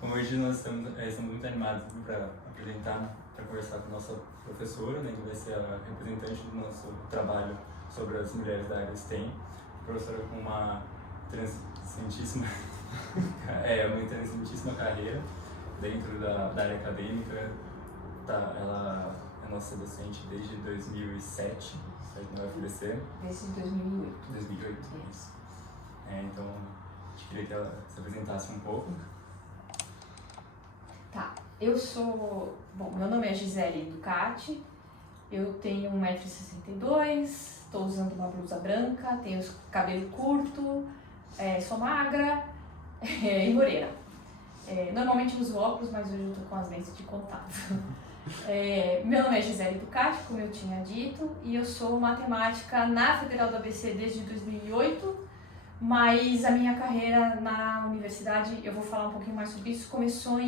Como hoje nós estamos muito animados para apresentar, para conversar com a nossa professora, né, que vai ser a representante do nosso trabalho sobre as mulheres da área STEM, professora com uma interessantíssima carreira dentro da área acadêmica. Ela é nossa docente desde 2007, no UFBC. Desde 2008. 2008, isso. Então, a gente queria que ela se apresentasse um pouco. Tá, meu nome é Gisele Ducati, eu tenho 1,62 m, estou usando uma blusa branca, tenho cabelo curto, sou magra e morena. Normalmente uso óculos, mas hoje eu estou com as lentes de contato. Meu nome é Gisele Ducati, como eu tinha dito, e eu sou matemática na Federal do ABC desde 2008, mas a minha carreira na universidade, eu vou falar um pouquinho mais sobre isso, começou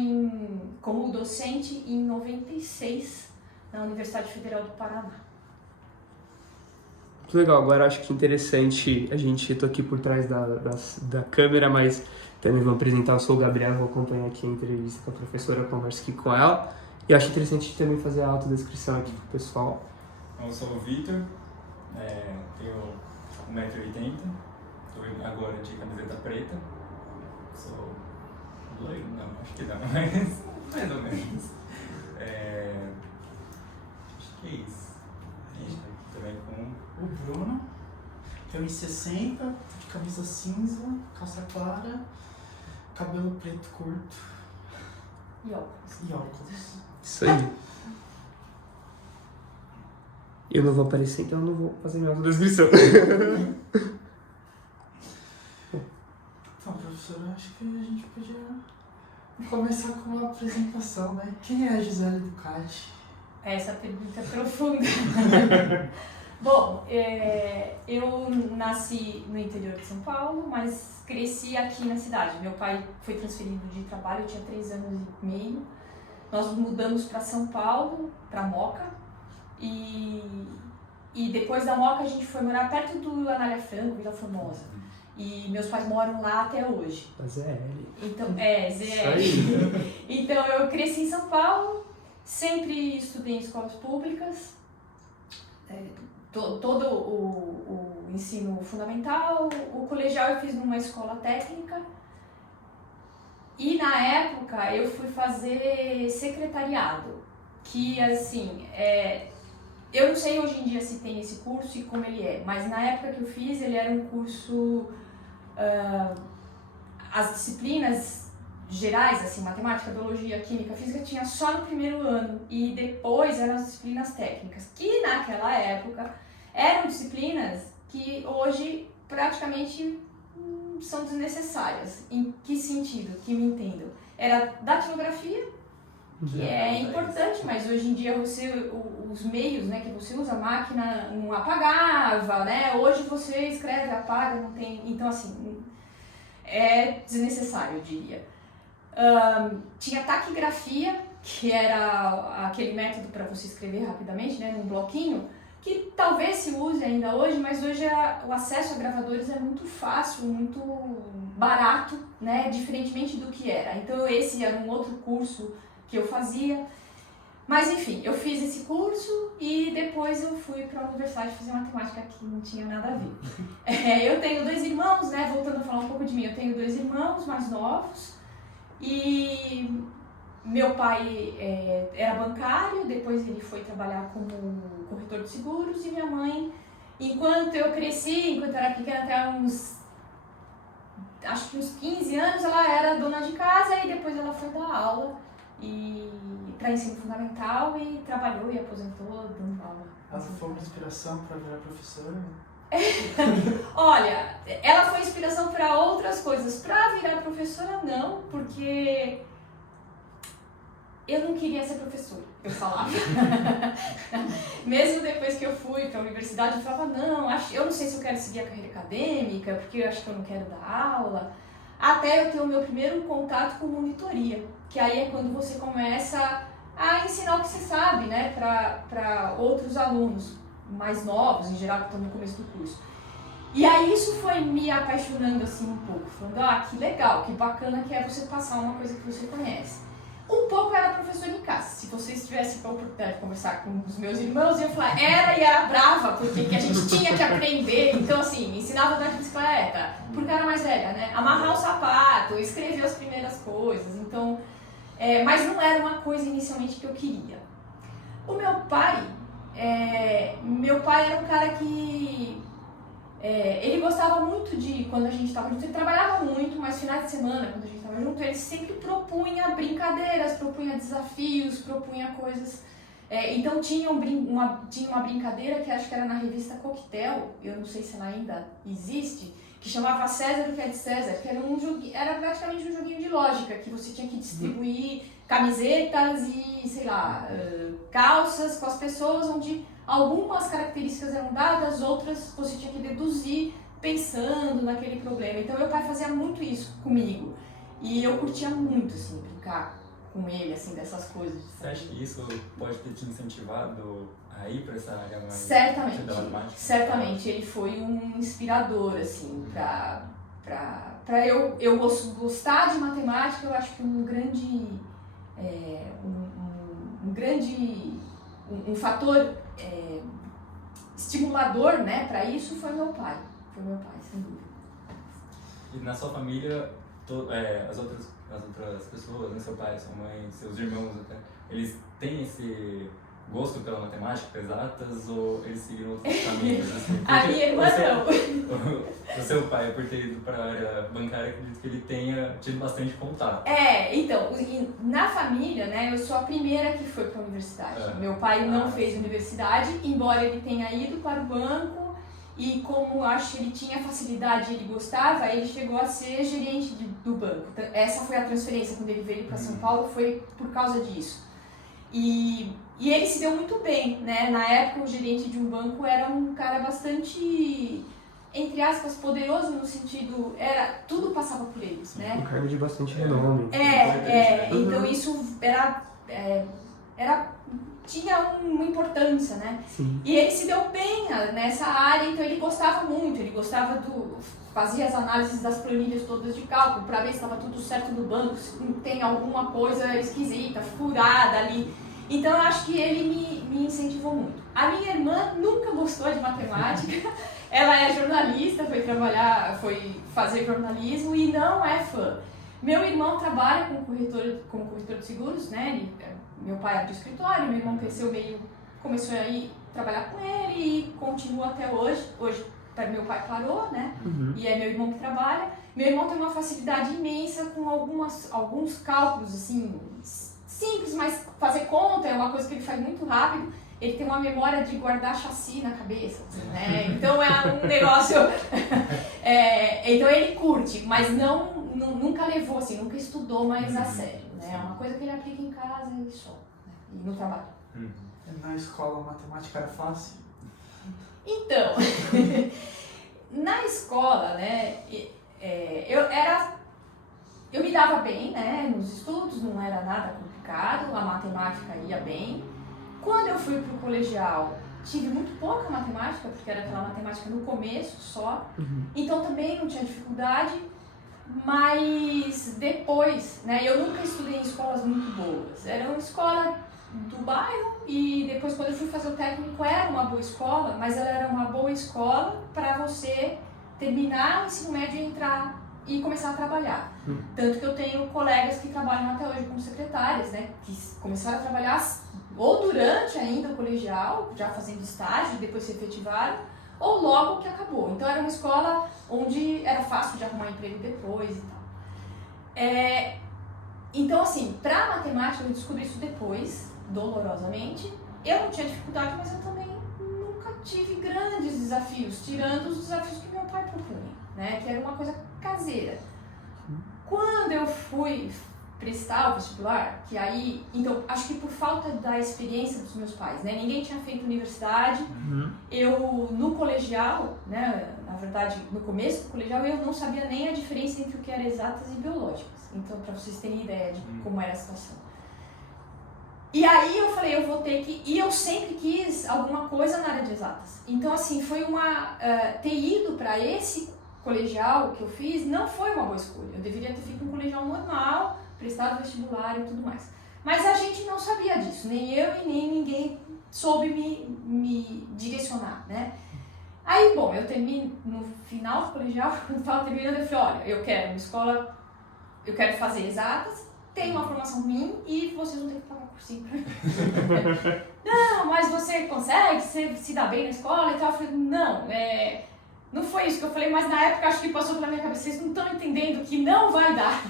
como docente em 96, na Universidade Federal do Paraná. Muito legal, agora acho que interessante, eu tô aqui por trás da câmera, mas também vou apresentar, eu sou o Gabriel, vou acompanhar aqui a entrevista com a professora, eu converso aqui com ela. E acho interessante também fazer a autodescrição aqui pro pessoal. Eu sou o Vitor, tenho 1,80 m, estou agora de camiseta preta. Sou loiro? Não, acho que não, mas mais ou menos. Acho que é isso. A gente está aqui também com o Bruno, tenho 1,60 m, de camisa cinza, calça clara, cabelo preto curto e óculos. Isso aí. Eu não vou aparecer, então eu não vou fazer minha autodescrição. Então, professora, acho que a gente podia começar com uma apresentação, né? Quem é a Gisele Ducati? Essa pergunta é profunda. Bom, eu nasci no interior de São Paulo, mas cresci aqui na cidade. Meu pai foi transferido de trabalho, eu tinha 3 anos e meio. Nós mudamos para São Paulo, para Moca, e depois da Moca a gente foi morar perto do Anália Franco, Vila Formosa. E meus pais moram lá até hoje. A ZL. Então, ZL. Então eu cresci em São Paulo, sempre estudei em escolas públicas, todo o ensino fundamental, o colegial eu fiz numa escola técnica. E na época eu fui fazer secretariado, que assim, eu não sei hoje em dia se tem esse curso e como ele é, mas na época que eu fiz ele era um curso, as disciplinas gerais, assim, matemática, biologia, química, física, tinha só no primeiro ano e depois eram as disciplinas técnicas, que naquela época eram disciplinas que hoje praticamente são desnecessárias. Em que sentido? Que me entendam. Era datilografia, que é importante, mas hoje em dia os meios, né, que você usa, a máquina não apagava, né? Hoje você escreve, apaga, não tem... Então, assim, é desnecessário, eu diria. Tinha taquigrafia, que era aquele método para você escrever rapidamente, né, num bloquinho, que talvez se use ainda hoje, mas hoje o acesso a gravadores é muito fácil, muito barato, né, diferentemente do que era. Então esse era um outro curso que eu fazia, mas enfim, eu fiz esse curso e depois eu fui para a universidade fazer matemática que não tinha nada a ver. Eu tenho 2 irmãos, né, voltando a falar um pouco de mim, eu tenho 2 irmãos mais novos e meu pai era bancário, depois ele foi trabalhar como corretor de seguros e minha mãe, enquanto eu cresci, enquanto eu era pequena, até acho que uns 15 anos, ela era dona de casa e depois ela foi dar aula para ensino fundamental e trabalhou e aposentou dando aula. Ela foi uma inspiração para virar professora? Olha, ela foi inspiração para outras coisas, para virar professora não, porque eu não queria ser professora, eu falava. Mesmo depois que eu fui para a universidade, eu falava, eu não sei se eu quero seguir a carreira acadêmica, porque eu acho que eu não quero dar aula. Até eu ter o meu primeiro contato com monitoria, que aí é quando você começa a ensinar o que você sabe, né, para outros alunos mais novos, em geral, que estão no começo do curso. E aí isso foi me apaixonando assim um pouco, falando, que legal, que bacana que é você passar uma coisa que você conhece. Um pouco era professora em casa. Se vocês tivessem a oportunidade de conversar com os meus irmãos, eu ia falar, era brava, porque que a gente tinha que aprender. Então, assim, ensinava a andar de bicicleta, porque era mais velha, né? Amarrar o sapato, escrever as primeiras coisas. Então, mas não era uma coisa inicialmente que eu queria. O meu pai era um cara que... ele gostava muito de, quando a gente estava junto, ele trabalhava muito, mas finais de semana, quando a gente estava junto, ele sempre propunha brincadeiras, propunha desafios, propunha coisas. Então tinha uma brincadeira que acho que era na revista Coquetel, eu não sei se ela ainda existe, que chamava César o que é de César, que era praticamente um joguinho de lógica, que você tinha que distribuir camisetas e, sei lá, calças com as pessoas, onde algumas características eram dadas, outras você tinha que deduzir pensando naquele problema. Então meu pai fazia muito isso comigo. E eu curtia muito, assim, brincar com ele, assim, dessas coisas. Você acha que isso pode ter te incentivado a ir para essa área mais... Certamente. Ele foi um inspirador, assim, pra eu gostar de matemática. Eu acho que um fator estimulador, né, para isso foi meu pai. Foi meu pai, sem dúvida. E na sua família, as outras pessoas, né, seu pai, sua mãe, seus irmãos até, eles têm esse gosto pela matemática, exatas, ou eles seguiram outros caminhos? Assim? A minha irmã não. O seu pai, por ter ido para a área bancária, acredito que ele tenha tido bastante contato. Então, na família, né, eu sou a primeira que foi para a universidade. Meu pai não fez universidade, embora ele tenha ido para o banco, e como acho que ele tinha facilidade e ele gostava, ele chegou a ser gerente do banco. Essa foi a transferência quando ele veio para São Paulo, foi por causa disso. E ele se deu muito bem, né? Na época, o gerente de um banco era um cara bastante, entre aspas, poderoso no sentido... tudo passava por eles, né? Um cargo de bastante renome. Então isso tinha uma importância, né? Sim. E ele se deu bem nessa área, então ele gostava muito, fazia as análises das planilhas todas de cálculo, para ver se estava tudo certo no banco, se não tem alguma coisa esquisita, furada ali. Então eu acho que ele me incentivou muito. A minha irmã nunca gostou de matemática, ela é jornalista, foi fazer jornalismo e não é fã. Meu irmão trabalha como corretor de seguros, né? Meu pai abriu escritório, meu irmão começou a ir trabalhar com ele e continua até hoje. Hoje meu pai parou, né? E é meu irmão que trabalha. Meu irmão tem uma facilidade imensa com alguns cálculos, assim, simples, mas fazer conta é uma coisa que ele faz muito rápido. Ele tem uma memória de guardar chassi na cabeça, assim, né? Então é um negócio... então ele curte, mas nunca levou, assim, nunca estudou mais a sério, né? É uma coisa que ele aplica em casa e só, né? E no trabalho. Na escola, a matemática era fácil? Então, na escola, né, eu me dava bem, né, nos estudos, não era nada complicado, a matemática ia bem. Quando eu fui para o colegial, tive muito pouca matemática, porque era aquela matemática no começo só, então também não tinha dificuldade, mas depois, né, eu nunca estudei em escolas muito boas, era uma escola do bairro e depois quando eu fui fazer o técnico era uma boa escola, mas ela era uma boa escola para você terminar o ensino médio e entrar e começar a trabalhar. Tanto que eu tenho colegas que trabalham até hoje como secretárias, né, que começaram a trabalhar ou durante ainda o colegial, já fazendo estágio, depois se efetivaram, ou logo que acabou. Então era uma escola onde era fácil de arrumar emprego depois e tal. Então assim, para matemática eu descobri isso depois, dolorosamente. Eu não tinha dificuldade, mas eu também nunca tive grandes desafios, tirando os desafios que meu pai propunha, né? Que era uma coisa caseira. Quando eu fui prestar o vestibular, que aí, então, acho que por falta da experiência dos meus pais, né? Ninguém tinha feito universidade. Eu, no colegial, né? Na verdade, no começo do colegial, eu não sabia nem a diferença entre o que era exatas e biológicas. Então, para vocês terem ideia de como era a situação. E aí eu falei, eu vou ter que... E eu sempre quis alguma coisa na área de exatas. Então, assim, foi ter ido para esse colegial que eu fiz não foi uma boa escolha. Eu deveria ter feito um colegial normal, prestado vestibular e tudo mais. Mas a gente não sabia disso, nem eu e nem ninguém soube me direcionar, né? Aí, bom, eu termino no final do colegial, quando estava terminando, eu falei, olha, eu quero uma escola, eu quero fazer exatas, tem uma formação ruim e vocês vão ter que pagar um cursinho pra mim. Não, mas você consegue, você se dá bem na escola e tal. Eu falei, não foi isso que eu falei, mas na época acho que passou pela minha cabeça, vocês não estão entendendo que não vai dar.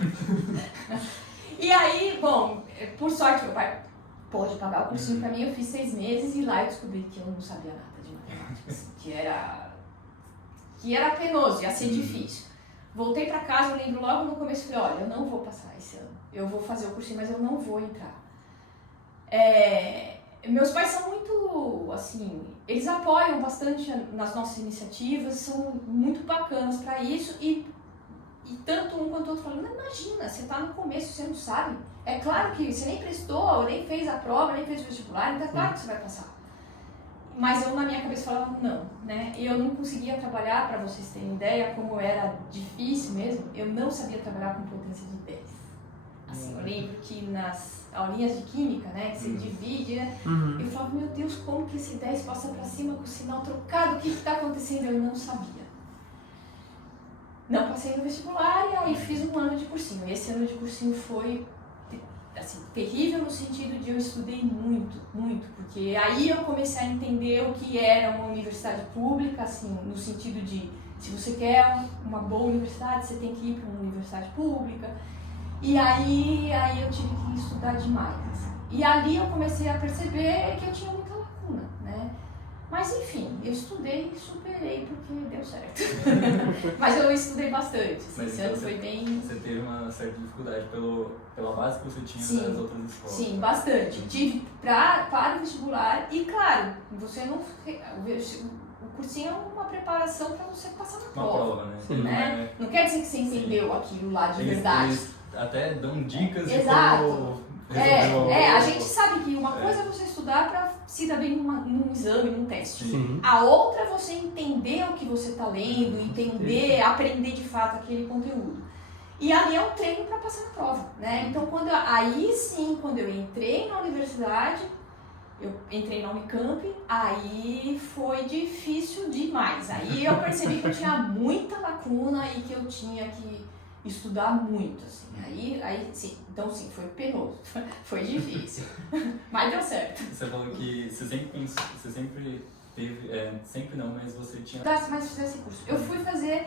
E aí, bom, por sorte meu pai pôde pagar o cursinho pra mim, eu fiz 6 meses e lá eu descobri que eu não sabia nada de matemática, assim, que era penoso, ia ser difícil. Voltei pra casa, eu lembro logo no começo, falei, olha, eu não vou passar esse ano, eu vou fazer o cursinho, mas eu não vou entrar. Meus pais são muito, assim, eles apoiam bastante nas nossas iniciativas, são muito bacanas pra isso e tanto um quanto o outro falam, não, imagina, você tá no começo, você não sabe. É claro que você nem prestou, nem fez a prova, nem fez o vestibular, então é claro que você vai passar. Mas eu na minha cabeça falava não, né? E eu não conseguia trabalhar, para vocês terem ideia, como era difícil mesmo, eu não sabia trabalhar com potência de 10. Assim, eu lembro que nas aulinhas de química, né, que você divide, né? Eu falava, meu Deus, como que esse 10 passa para cima com o sinal trocado, o que está acontecendo? Eu não sabia. Não passei no vestibular e aí fiz um ano de cursinho. E esse ano de cursinho foi, assim, terrível no sentido de eu estudei muito, muito, porque aí eu comecei a entender o que era uma universidade pública, assim, no sentido de, se você quer uma boa universidade, você tem que ir para uma universidade pública. E aí eu tive que estudar demais, assim. E ali eu comecei a perceber que eu tinha muita lacuna, né? Mas enfim, eu estudei e superei porque deu certo. Mas eu estudei bastante, assim, esse ano foi bem... Você teve uma certa dificuldade pela base que você tinha das outras escolas? Sim, bastante. Tive para o vestibular e, claro, você não... O cursinho é uma preparação para você passar na prova. Uma prova, né? Sim, né? Não quer dizer que você entendeu aquilo lá de verdade. Eles até dão dicas de Exato. como a gente sabe que uma coisa é você estudar para se dar bem num exame, num teste. Sim. A outra é você entender o que você está lendo, entender, aprender de fato aquele conteúdo. E ali é um treino para passar na prova, né? Então, quando eu entrei na universidade, eu entrei na Unicamp, aí foi difícil demais. Aí eu percebi que eu tinha muita lacuna e que eu tinha que estudar muito, assim. Aí sim, então sim, foi penoso, foi difícil, mas deu certo. Você falou que você sempre teve, sempre não, mas você tinha... Mas fizer esse curso. Eu fui fazer,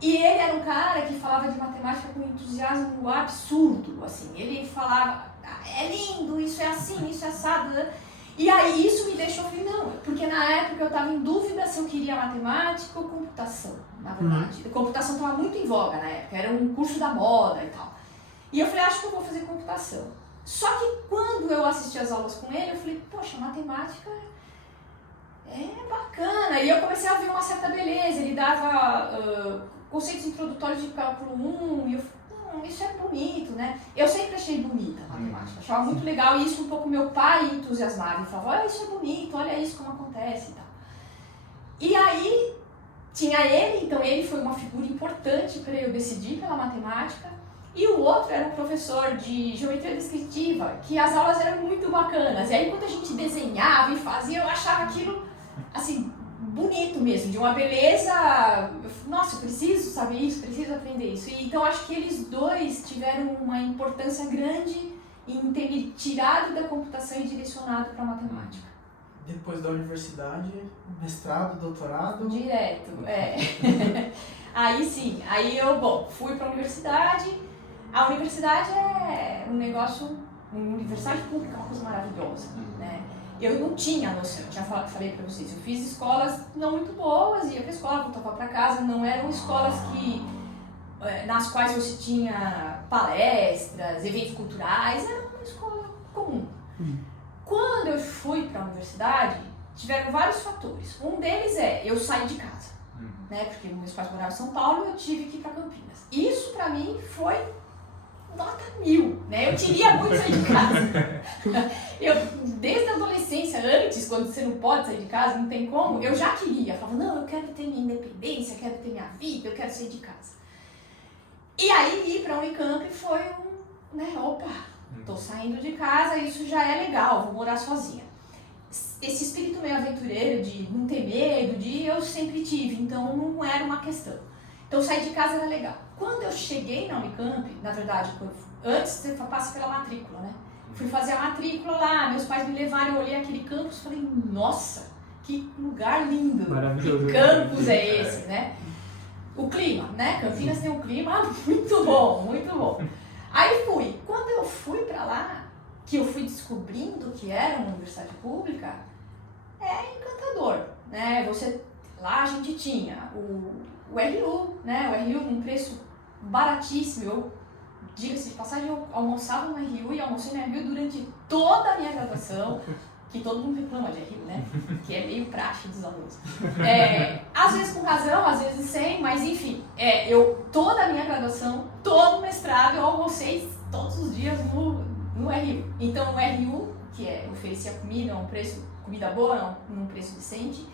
e ele era um cara que falava de matemática com entusiasmo absurdo, assim. Ele falava, é lindo, isso é assim, isso é assado, né? E aí isso me deixou, eu falei, não, porque na época eu estava em dúvida se eu queria matemática ou computação, na verdade. A computação estava muito em voga na época, era um curso da moda e tal. E eu falei, acho que eu vou fazer computação. Só que quando eu assisti as aulas com ele, eu falei, poxa, matemática é bacana. E eu comecei a ver uma certa beleza, ele dava conceitos introdutórios de cálculo 1, e eu falei, isso é bonito, né? Eu sempre achei bonita a matemática, achava muito legal, e isso um pouco meu pai entusiasmava, ele falava, olha, isso é bonito, olha isso como acontece e tal. E aí tinha ele, então ele foi uma figura importante para eu decidir pela matemática, e o outro era um professor de geometria descritiva, que as aulas eram muito bacanas, e aí quando a gente desenhava e fazia, eu achava aquilo, assim, bonito mesmo, de uma beleza, nossa, eu preciso saber isso, preciso aprender isso. E, então acho que eles dois tiveram uma importância grande em ter me tirado da computação e direcionado para a matemática. Depois da universidade, mestrado, doutorado? Direto, Aí sim, aí eu, fui para a universidade. A universidade é um negócio, uma universidade pública é uma coisa maravilhosa, né? Eu não tinha noção, eu falei para vocês, eu fiz escolas não muito boas, ia para a escola, voltava para casa, não eram escolas nas quais você tinha palestras, eventos culturais, era uma escola comum. Quando eu fui para a universidade, tiveram vários fatores. Um deles eu saí de casa, né? Porque meus pais moravam em São Paulo e eu tive que ir para Campinas. Isso para mim foi nota 1000, né? Eu queria muito sair de casa. Eu, desde a adolescência, antes, quando você não pode sair de casa, não tem como, eu já queria. Eu falava, não, eu quero ter minha independência, eu quero ter minha vida, eu quero sair de casa. E aí, ir pra Unicamp foi opa, tô saindo de casa, isso já é legal, vou morar sozinha. Esse espírito meio aventureiro de não ter medo, eu sempre tive, então não era uma questão. Então, sair de casa era legal. Quando eu cheguei na Unicamp, na verdade, antes você passa pela matrícula, né? Fui fazer a matrícula lá, meus pais me levaram, eu olhei aquele campus e falei, nossa, que lugar lindo, Maravilhoso. que campus é esse, né? O clima, né? Campinas tem um clima muito bom, muito bom. Aí fui. Quando eu fui pra lá, que eu fui descobrindo que era uma universidade pública, é encantador, né? Lá a gente tinha o RU, né? O RU num preço baratíssimo. Eu, diga-se de passagem, eu almoçava no RU e almocei no RU durante toda a minha graduação, que todo mundo reclama de RU, né? Que é meio praxe dos alunos. Às vezes com razão, às vezes sem, mas enfim, toda a minha graduação, todo o mestrado, eu almocei todos os dias no RU. Então o RU, que oferecia comida, comida boa, num preço decente.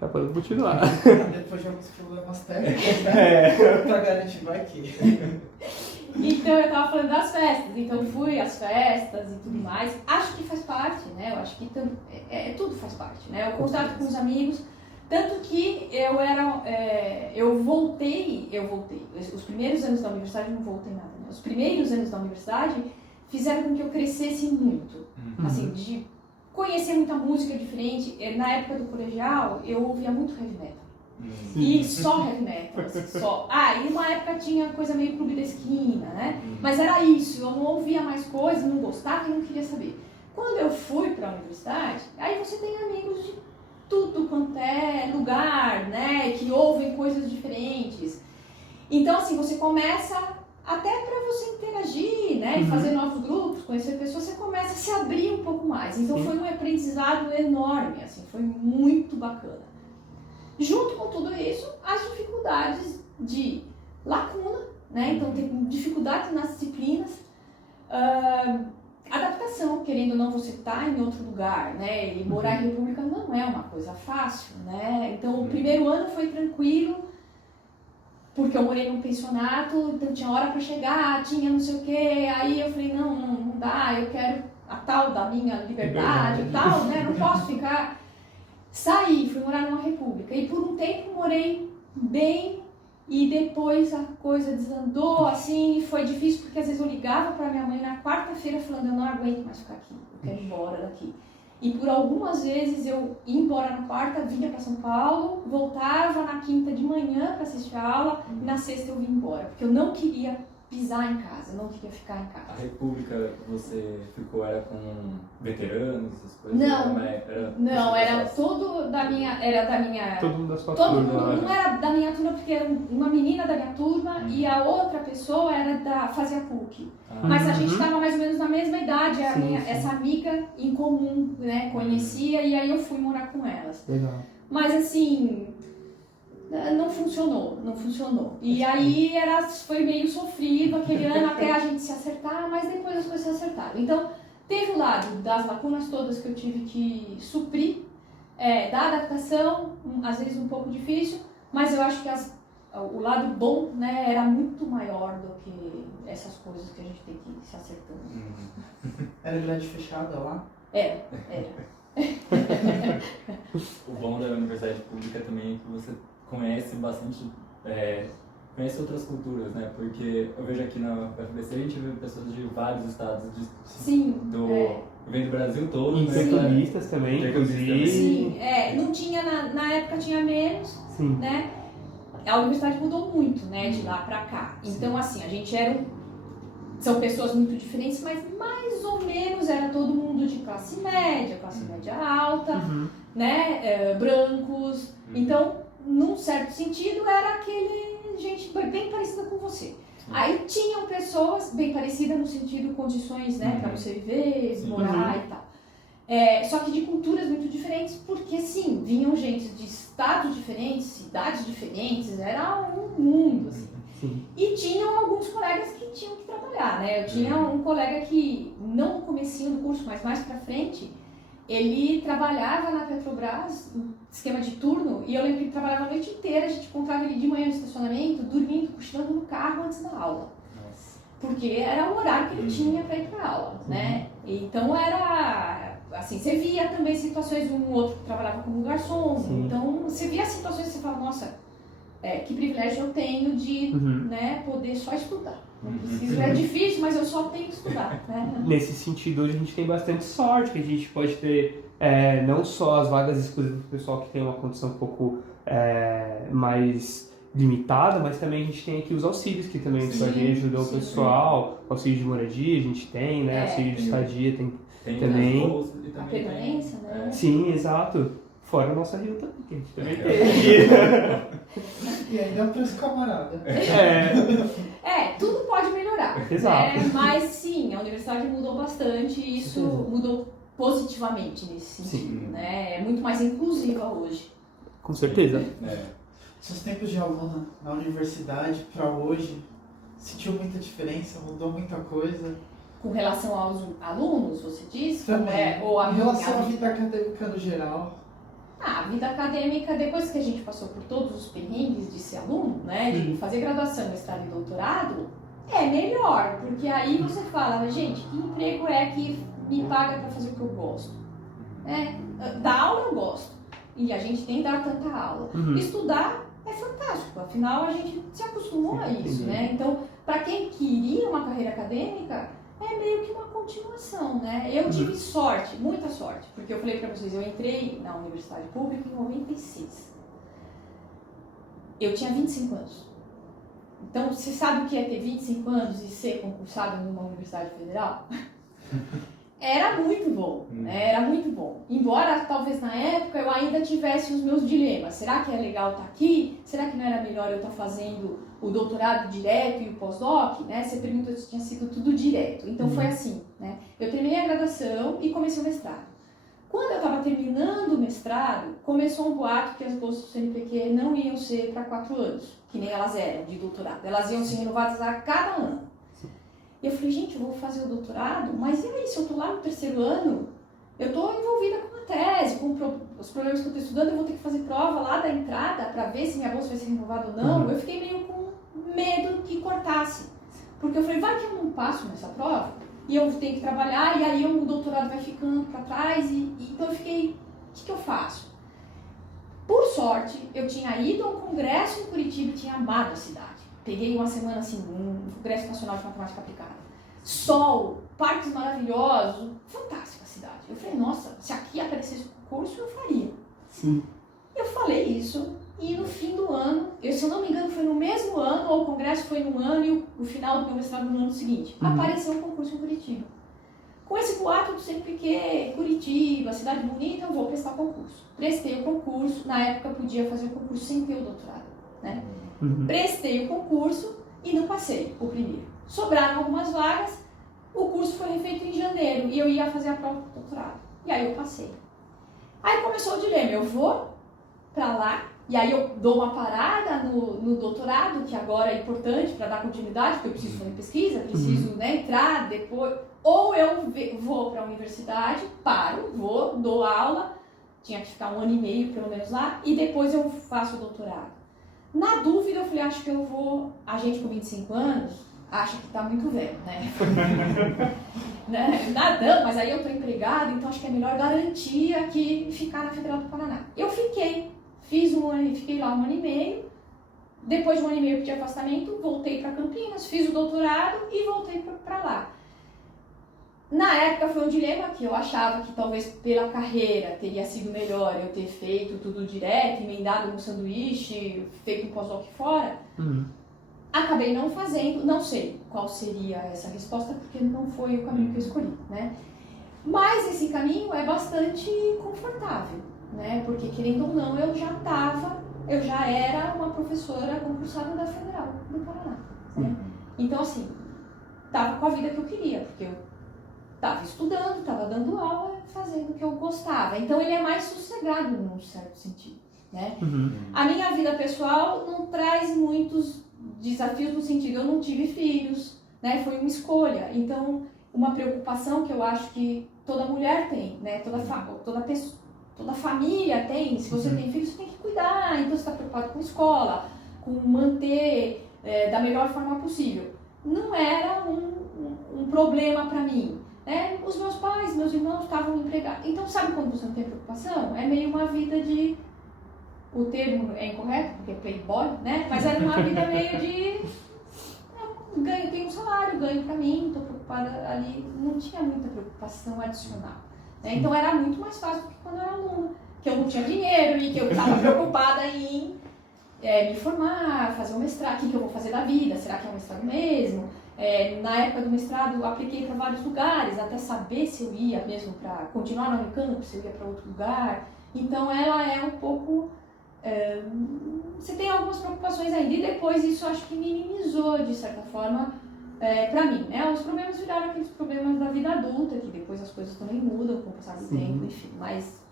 Já podemos continuar. Depois de alguns problemas técnicos, né? Pra garantir vai que. Então eu tava falando das festas, então fui às festas e tudo mais. Acho que faz parte, né? Eu acho que tudo faz parte, né? O contato com os amigos, tanto que eu voltei. Os primeiros anos da universidade não voltei nada, né? Os primeiros anos da universidade fizeram com que eu crescesse muito, assim, de conhecer muita música diferente. Na época do colegial, eu ouvia muito heavy metal. E só heavy metal, assim, só. E uma época tinha coisa meio Clube da Esquina, né? Mas era isso, eu não ouvia mais coisas, não gostava e não queria saber. Quando eu fui para a universidade, aí você tem amigos de tudo quanto é lugar, né? Que ouvem coisas diferentes. Então, assim, você começa, até para você interagir, né? E fazer novos grupos, conhecer pessoas, você começa a se abrir um pouco mais. Então, foi um aprendizado enorme, assim, foi muito bacana. Junto com tudo isso, as dificuldades de lacuna, né? Então tem dificuldades nas disciplinas, adaptação, querendo ou não, você está em outro lugar, né? E morar em república não é uma coisa fácil, né? Então o primeiro ano foi tranquilo, porque eu morei num pensionato, então tinha hora para chegar, tinha não sei o quê, aí eu falei, não dá, eu quero a tal da minha liberdade e tal, né? Não posso ficar... Saí, fui morar numa república e por um tempo morei bem e depois a coisa desandou, assim, foi difícil porque às vezes eu ligava para minha mãe na quarta-feira falando, eu não aguento mais ficar aqui, eu quero ir embora daqui. E por algumas vezes eu ia embora na quarta, vinha para São Paulo, voltava na quinta de manhã para assistir a aula e na sexta eu vinha embora, porque eu não queria pisar em casa, eu não queria ficar em casa. A república você ficou, era com veteranos, essas coisas? Não, era todo da minha... Todo mundo da sua Todo turma. mundo, não era da minha turma, porque era uma menina da minha turma e a outra pessoa fazia PUC. Mas a gente estava mais ou menos na mesma idade, essa amiga em comum, né, conhecia e aí eu fui morar com elas. Legal. Mas assim, não funcionou. E aí foi meio sofrido aquele ano até a gente se acertar, mas depois as coisas se acertaram. Então, teve o lado das lacunas todas que eu tive que suprir, da adaptação, às vezes um pouco difícil, mas eu acho que o lado bom, né, era muito maior do que essas coisas que a gente tem que ir se acertando. Era grade fechada lá? Era. O bom da universidade pública também é que você conhece bastante, conhece outras culturas, né? Porque eu vejo aqui na UFBC a gente vê pessoas de vários estados, vem do Brasil todo, Intercambistas também, inclusive. Sim, não tinha, na época tinha menos, né? A universidade mudou muito, né, de lá pra cá. Então, assim, a gente são pessoas muito diferentes, mas mais ou menos era todo mundo de classe média alta, né, brancos. Então, num certo sentido, era aquele gente bem parecida com você. Aí tinham pessoas bem parecidas no sentido condições, né, para você viver, morar e tal. Só que de culturas muito diferentes, porque sim, vinham gente de estados diferentes, cidades diferentes, era um mundo, assim. E tinham alguns colegas que tinham que trabalhar, né? Eu tinha um colega que não no comecinho do curso, mas mais pra frente, ele trabalhava na Petrobras, no esquema de turno, e eu lembro que ele trabalhava a noite inteira, a gente encontrava ele de manhã no estacionamento, dormindo, cochilando no carro antes da aula. Nossa. Porque era o horário que ele tinha para ir para aula, né? Então era, assim, você via também situações, um outro que trabalhava como garçom, então você via situações que você fala, nossa, que privilégio eu tenho de né, poder só estudar. Não preciso, é difícil, mas eu só tenho que estudar, né? Nesse sentido, hoje a gente tem bastante sorte, que a gente pode ter não só as vagas exclusivas para o pessoal que tem uma condição um pouco mais limitada, mas também a gente tem aqui os auxílios, que também ajudam o pessoal, auxílio de moradia a gente tem, né? Auxílio de estadia tem também. A permanência, né? Sim, exato. Fora a nossa Rio também, que a gente também tem. E ainda é um preço camarada. Tudo pode melhorar. Exato. Né? Mas sim, a universidade mudou bastante e isso mudou positivamente nesse sentido. Né? É muito mais inclusiva hoje. Com certeza. Seus tempos de aluna na universidade para hoje, sentiu muita diferença? Mudou muita coisa? Com relação aos alunos, você diz? Também. Ou em relação à vida acadêmica no geral? A vida acadêmica, depois que a gente passou por todos os perrengues de ser aluno, né, de fazer graduação, mestrado e doutorado, é melhor, porque aí você fala, gente, que emprego é que me paga para fazer o que eu gosto? Dar aula eu gosto, e a gente tem que dar tanta aula. Estudar é fantástico, afinal a gente se acostumou a isso, né? Então, para quem queria uma carreira acadêmica, é meio que uma continuação, né? Eu tive sorte, muita sorte, porque eu falei pra vocês, eu entrei na universidade pública em 96. Eu tinha 25 anos. Então, você sabe o que é ter 25 anos e ser concursado numa universidade federal? Era muito bom, né? Era muito bom. Embora, talvez na época, eu ainda tivesse os meus dilemas. Será que é legal estar aqui? Será que não era melhor eu estar fazendo o doutorado direto e o pós-doc? Né? Você perguntou se tinha sido tudo direto. Então, foi assim, né? Eu terminei a graduação e comecei o mestrado. Quando eu estava terminando o mestrado, começou um boato que as bolsas do CNPq não iam ser para 4 anos, que nem elas eram de doutorado. Elas iam ser renovadas a cada ano. E eu falei, gente, eu vou fazer o doutorado, mas e aí, se eu estou lá no 3º ano, eu estou envolvida com a tese, com os problemas que eu estou estudando, eu vou ter que fazer prova lá da entrada para ver se minha bolsa vai ser renovada ou não. Eu fiquei meio com medo que cortasse, porque eu falei, vai que eu não passo nessa prova, e eu tenho que trabalhar, e aí o doutorado vai ficando para trás, então eu fiquei, o que eu faço? Por sorte, eu tinha ido ao congresso em Curitiba e tinha amado a cidade. Peguei uma semana assim, um Congresso Nacional de Matemática Aplicada. Sol, parques maravilhosos, fantástica a cidade. Eu falei, nossa, se aqui aparecesse o curso, eu faria. Sim. Eu falei isso, e no fim do ano, se eu não me engano, foi no mesmo ano, ou o congresso foi no ano, e o final do meu mestrado no ano seguinte, apareceu um concurso em Curitiba. Com esse boato do CNPq, Curitiba, cidade bonita, eu vou prestar concurso. Prestei o concurso, na época eu podia fazer o concurso sem ter o doutorado, né? Prestei o concurso e não passei o primeiro. Sobraram algumas vagas, o curso foi refeito em janeiro e eu ia fazer a prova do doutorado. E aí eu passei. Aí começou o dilema, eu vou pra lá, e aí eu dou uma parada no doutorado, que agora é importante para dar continuidade, porque eu preciso fazer pesquisa, preciso entrar depois. Ou eu vou para a universidade, paro, dou aula, tinha que ficar 1 ano e meio pelo menos lá, e depois eu faço o doutorado. Na dúvida, eu falei, acho que eu vou... A gente com 25 anos acha que tá muito velho, né? Nada, mas aí eu tô empregada, então acho que é melhor garantia que ficar na Federal do Paraná. Eu fiquei lá 1 ano e meio. Depois de 1 ano e meio eu pedi afastamento, voltei para Campinas, fiz o doutorado e voltei para lá. Na época foi um dilema que eu achava que talvez pela carreira teria sido melhor eu ter feito tudo direto, emendado no sanduíche, feito um pós-doc fora. Acabei não fazendo, não sei qual seria essa resposta, porque não foi o caminho que eu escolhi, né? Mas esse caminho é bastante confortável, né? Porque querendo ou não, eu já era uma professora concursada da Federal do Paraná, né? Então assim, tava com a vida que eu queria, porque eu estava estudando, estava dando aula, fazendo o que eu gostava. Então ele é mais sossegado num certo sentido, né? A minha vida pessoal não traz muitos desafios no sentido, eu não tive filhos, né? Foi uma escolha. Então uma preocupação que eu acho que toda mulher tem, né? Toda família tem. Se você tem filho, você tem que cuidar. Então você está preocupado com escola, com manter da melhor forma possível. Não era um problema para mim. Né? Os meus pais, meus irmãos estavam empregados. Então, sabe quando você não tem preocupação? É meio uma vida de... O termo é incorreto, porque é playboy, né? Mas era uma vida meio de... tenho um salário, ganho pra mim, tô preocupada ali. Não tinha muita preocupação adicional. Né? Então, era muito mais fácil do que quando eu era aluna. Que eu não tinha dinheiro e que eu estava preocupada em me formar, fazer um mestrado. O que eu vou fazer da vida? Será que é um mestrado mesmo? Na época do mestrado, eu apliquei para vários lugares, até saber se eu ia mesmo para continuar na Unicamp, se eu ia para outro lugar. Então, ela é um pouco... você tem algumas preocupações ainda. E depois isso acho que minimizou, de certa forma, para mim. Né? Os problemas viraram aqueles problemas da vida adulta, que depois as coisas também mudam com o passar do tempo, enfim. Mas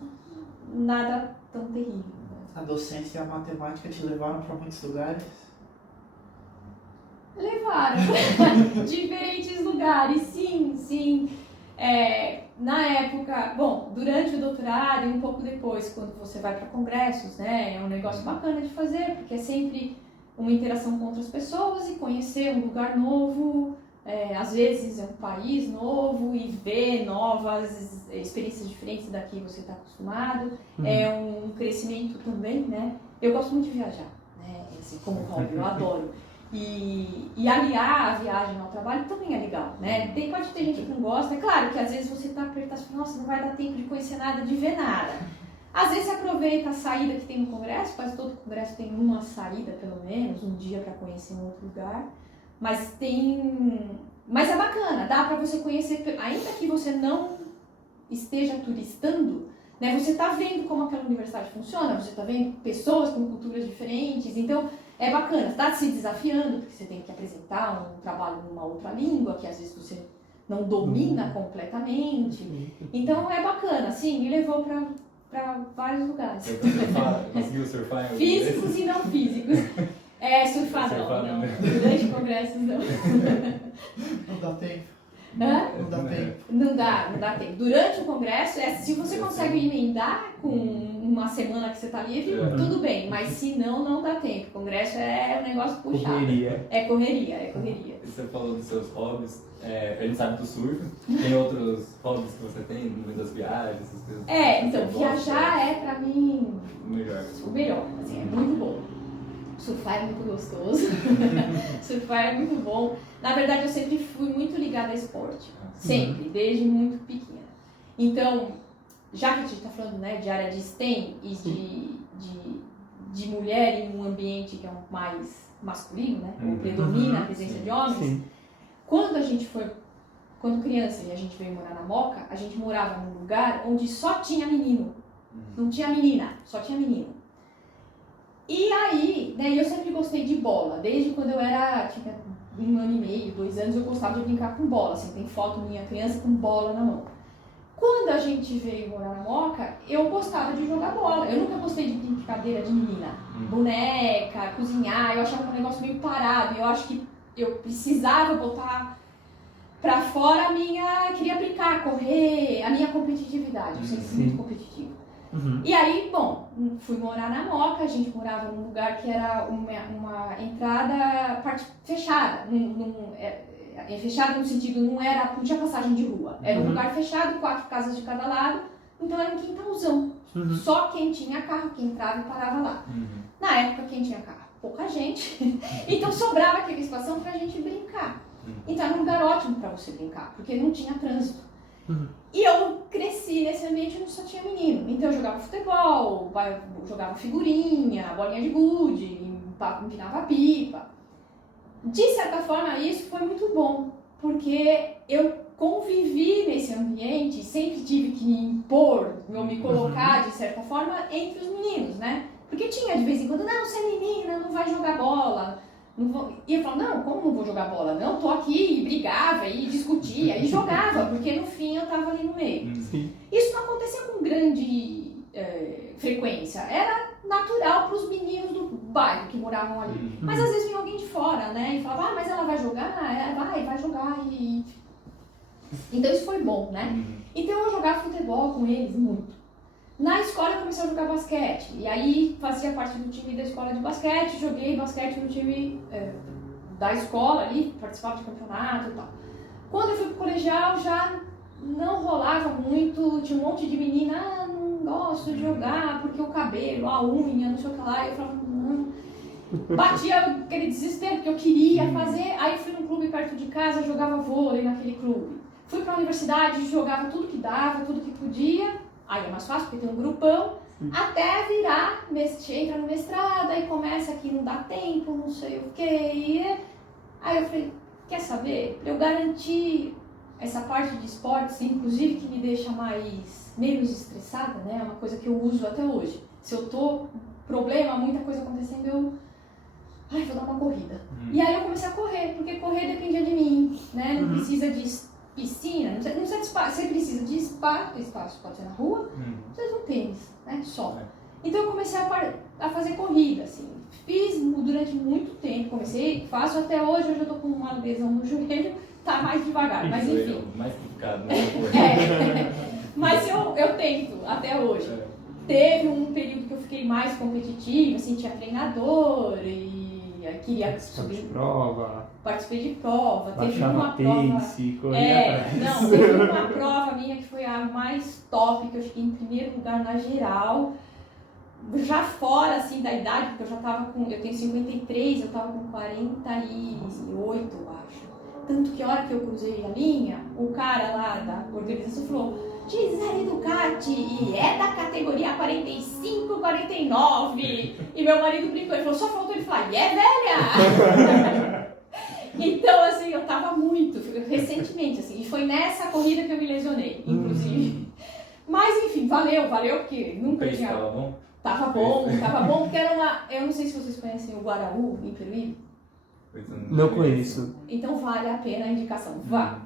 nada tão terrível. Né? A docência e a matemática te levaram para muitos lugares? Levaram. Diferentes lugares, sim. Na época, durante o doutorado e um pouco depois, quando você vai para congressos, né, é um negócio bacana de fazer, porque é sempre uma interação com outras pessoas e conhecer um lugar novo, às vezes é um país novo e ver novas experiências diferentes da que você está acostumado. É um crescimento também, né? Eu gosto muito de viajar, né, assim, como hobby, eu adoro. E aliar a viagem ao trabalho também é legal, né? Pode ter gente que não gosta. É claro que às vezes você está apertado e fala, nossa, não vai dar tempo de conhecer nada, de ver nada. Às vezes você aproveita a saída que tem no congresso, quase todo congresso tem uma saída, pelo menos, um dia para conhecer um outro lugar. Mas é bacana, dá para você conhecer, ainda que você não esteja turistando, né? Você está vendo como aquela universidade funciona, você está vendo pessoas com culturas diferentes, então... É bacana, está se desafiando, porque você tem que apresentar um trabalho numa outra língua, que às vezes você não domina completamente. Então é bacana, sim, me levou para vários lugares. Conseguiu surfar? Físicos e não físicos. Surfar não. Durante congressos não. Não dá tempo. Hã? Não dá tempo. Não dá tempo. Durante o congresso, se você consegue emendar com uma semana que você está livre, tudo bem, mas se não dá tempo. O congresso é um negócio puxado. Correria. É correria. Você falou dos seus hobbies, a gente sabe do surf, tem outros hobbies que você tem no meio das viagens, essas coisas? Então, viajar é pra mim o melhor, assim, é muito bom. Surfar é muito gostoso, surfar é muito bom. Na verdade, eu sempre fui muito ligada a esporte, sempre, desde muito pequena. Então, já que a gente está falando, né, de área de STEM e de mulher em um ambiente que é mais masculino, né, ou predomina a presença de homens, quando criança e a gente veio morar na Moca, a gente morava num lugar onde só tinha menino, não tinha menina, só tinha menino. E aí, né, eu sempre gostei de bola, desde quando eu tinha 1 ano e meio, 2 anos, eu gostava de brincar com bola, assim, tem foto minha criança com bola na mão. Quando a gente veio morar na Moca, eu gostava de jogar bola, eu nunca gostei de brincadeira de menina, boneca, cozinhar, eu achava um negócio meio parado, eu acho que eu precisava botar pra fora queria brincar, correr, a minha competitividade, eu sempre fui muito competitiva. E aí, fui morar na Moca, a gente morava num lugar que era uma entrada fechada, fechada no sentido, não tinha passagem de rua, era um lugar fechado, 4 casas de cada lado, então era um quintalzão, só quem tinha carro, quem entrava e parava lá. Na época, quem tinha carro? Pouca gente, então sobrava aquele espação pra gente brincar. Então era um lugar ótimo pra você brincar, porque não tinha trânsito. E eu cresci nesse ambiente onde só tinha menino. Então eu jogava futebol, jogava figurinha, bolinha de gude, empinava pipa. De certa forma isso foi muito bom, porque eu convivi nesse ambiente, sempre tive que me impor, ou me colocar de certa forma entre os meninos, né? Porque tinha de vez em quando, não, você é menina, não vai jogar bola. E eu falava, não, como não vou jogar bola? Não, tô aqui, e brigava, e discutia, e jogava, porque no fim eu tava ali no meio. Isso não acontecia com grande frequência, era natural para os meninos do bairro que moravam ali. Mas às vezes vinha alguém de fora, né, e falava, mas ela vai jogar? Vai jogar, Então isso foi bom, né? Uhum. Então eu jogava futebol com eles muito. Na escola eu comecei a jogar basquete, e aí fazia parte do time da escola de basquete, joguei basquete no time da escola ali, participava de campeonato e tal. Quando eu fui pro colegial já não rolava muito, tinha um monte de menina, não gosto de jogar porque o cabelo, a unha, não sei o que lá, eu falava, não. Batia aquele desespero que eu queria fazer, aí fui num clube perto de casa, jogava vôlei naquele clube. Fui pra universidade, jogava tudo que dava, tudo que podia, aí é mais fácil porque tem um grupão, até virar, entra no mestrado, aí começa que não dá tempo, não sei o que. Aí eu falei, quer saber? Pra eu garantir essa parte de esportes, inclusive que me deixa menos estressada, né? É uma coisa que eu uso até hoje. Se eu tô problema, muita coisa acontecendo, eu vou dar uma corrida. E aí eu comecei a correr, porque correr dependia de mim, né? Não precisa de piscina, não precisa de espaço. Você precisa de espaço pode ser na rua, precisa de um tênis, né? Só. Então eu comecei a fazer corrida, assim. Fiz durante muito tempo, faço até hoje eu tô com uma lesão no joelho, tá mais devagar, mas enfim. Mais complicado, né? Mas eu tento, até hoje. Teve um período que eu fiquei mais competitiva, assim, tinha treinador e queria subir. Participei de prova. Teve uma pace, corria atrás. Teve uma prova minha que foi a mais top, que eu cheguei em primeiro lugar na geral. Já fora, assim, da idade, porque eu já tava eu tenho 53, eu tava com 48, eu acho. Tanto que a hora que eu cruzei a linha, o cara lá da organização falou, Gisele Ducati, e é da categoria 45, 49. E meu marido brincou, ele falou, só faltou ele falar, e é velha! Então, assim, eu tava muito, recentemente, assim, e foi nessa corrida que eu me lesionei, inclusive. Mas, enfim, valeu, porque nunca tinha... Tava bom? Tava bom, porque era eu não sei se vocês conhecem o Guaraú, em Peruíbe. Não conheço. Então vale a pena a indicação, vá.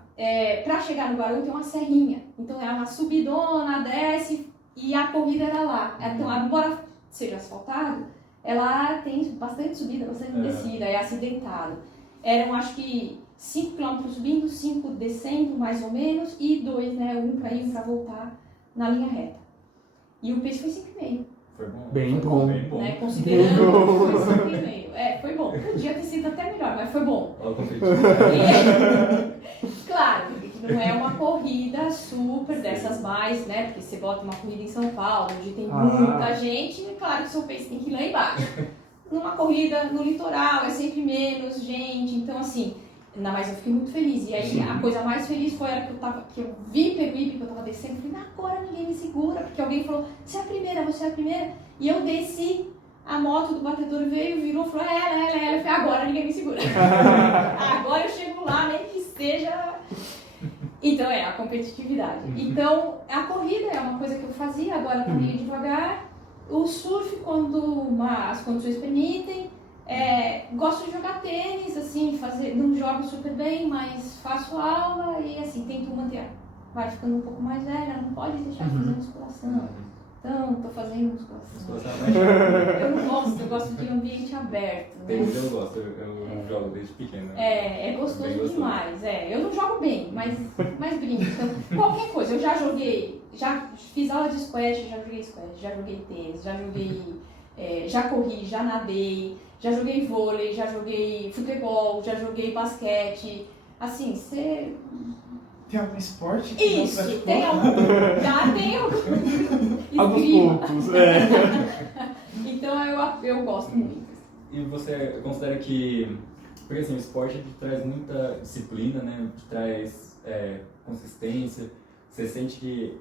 Pra chegar no Guaraú tem uma serrinha, então é uma subidona, desce, e a corrida era lá. Então, embora seja asfaltado, ela tem bastante subida, bastante descida, é acidentado. Eram, acho que, 5 km subindo, 5 descendo, mais ou menos, e 2, né, um pra ir e pra voltar na linha reta. E o pace foi 5,5. Foi bom. Bem bom. Né, considerando que foi 5,5. Foi bom. Podia ter sido até melhor, mas foi bom. Claro, que não é uma corrida super dessas mais, né? Porque você bota uma corrida em São Paulo, onde tem muita gente, e claro que o seu pace tem que ir lá embaixo. Numa corrida no litoral é sempre menos gente, então assim, ainda mais eu fiquei muito feliz. E aí a coisa mais feliz foi a hora que eu vi Peruíbe, que eu tava descendo, eu falei, agora ninguém me segura, porque alguém falou, você é a primeira, e eu desci, a moto do batedor veio, virou, falou, ela, eu falei, agora ninguém me segura. Agora eu chego lá, nem que seja... Então a competitividade. Então a corrida é uma coisa que eu fazia, agora tá meio devagar. O surf, quando as condições permitem. Gosto de jogar tênis, assim, não jogo super bem, mas faço aula e assim, tento manter. Vai ficando um pouco mais velha, não pode deixar de fazer musculação. Então, tô fazendo musculação. Eu não gosto, eu gosto de ambiente aberto. Né? Eu gosto, eu jogo desde pequeno. É gostoso demais. Eu não jogo bem, mas brinco. Então, qualquer coisa, eu já joguei, já fiz aula de squash, já joguei tênis, já corri, já nadei, já joguei vôlei, já joguei futebol, já joguei basquete. Assim, você... Tem algum esporte? Isso, tem algum. Já tem algum. Alguns poucos, Então eu gosto muito. E você considera que, porque assim, o esporte traz muita disciplina, né? Traz consistência. Você sente que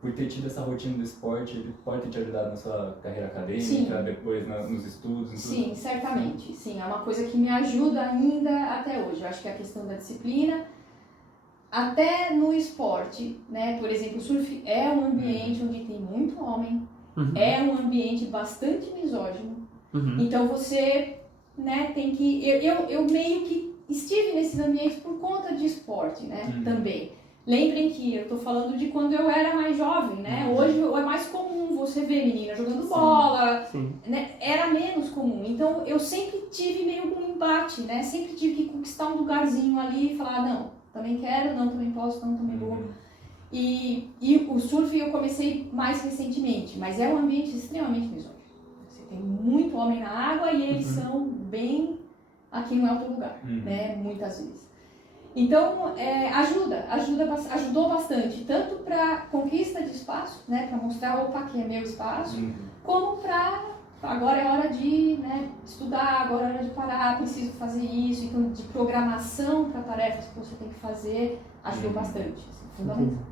por ter tido essa rotina do esporte, ele pode ter te ajudado na sua carreira acadêmica, depois nos estudos? Sim, certamente. Sim, é uma coisa que me ajuda ainda até hoje. Eu acho que é a questão da disciplina, até no esporte, né? Por exemplo, o surf é um ambiente onde tem muito homem, é um ambiente bastante misógino. Então você, né, tem que... Eu meio que estive nesses ambientes por conta de esporte, né? Também. Lembrem que eu tô falando de quando eu era mais jovem, né? Hoje é mais comum você ver menina jogando bola, né? Era menos comum. Então eu sempre tive meio um embate, né? Sempre tive que conquistar um lugarzinho ali e falar, não, também quero, não, também posso, não, também vou. E o surf eu comecei mais recentemente, mas é um ambiente extremamente misógino. Você tem muito homem na água e eles são bem... Aqui não é outro lugar, né? Muitas vezes. Então, ajudou bastante, tanto para conquista de espaço, né? Para mostrar, opa, aqui é meu espaço, como para... Agora é hora de, né, estudar, agora é hora de parar, preciso fazer isso. Então, de programação para tarefas que você tem que fazer, ajudou bastante. Assim, fundamental.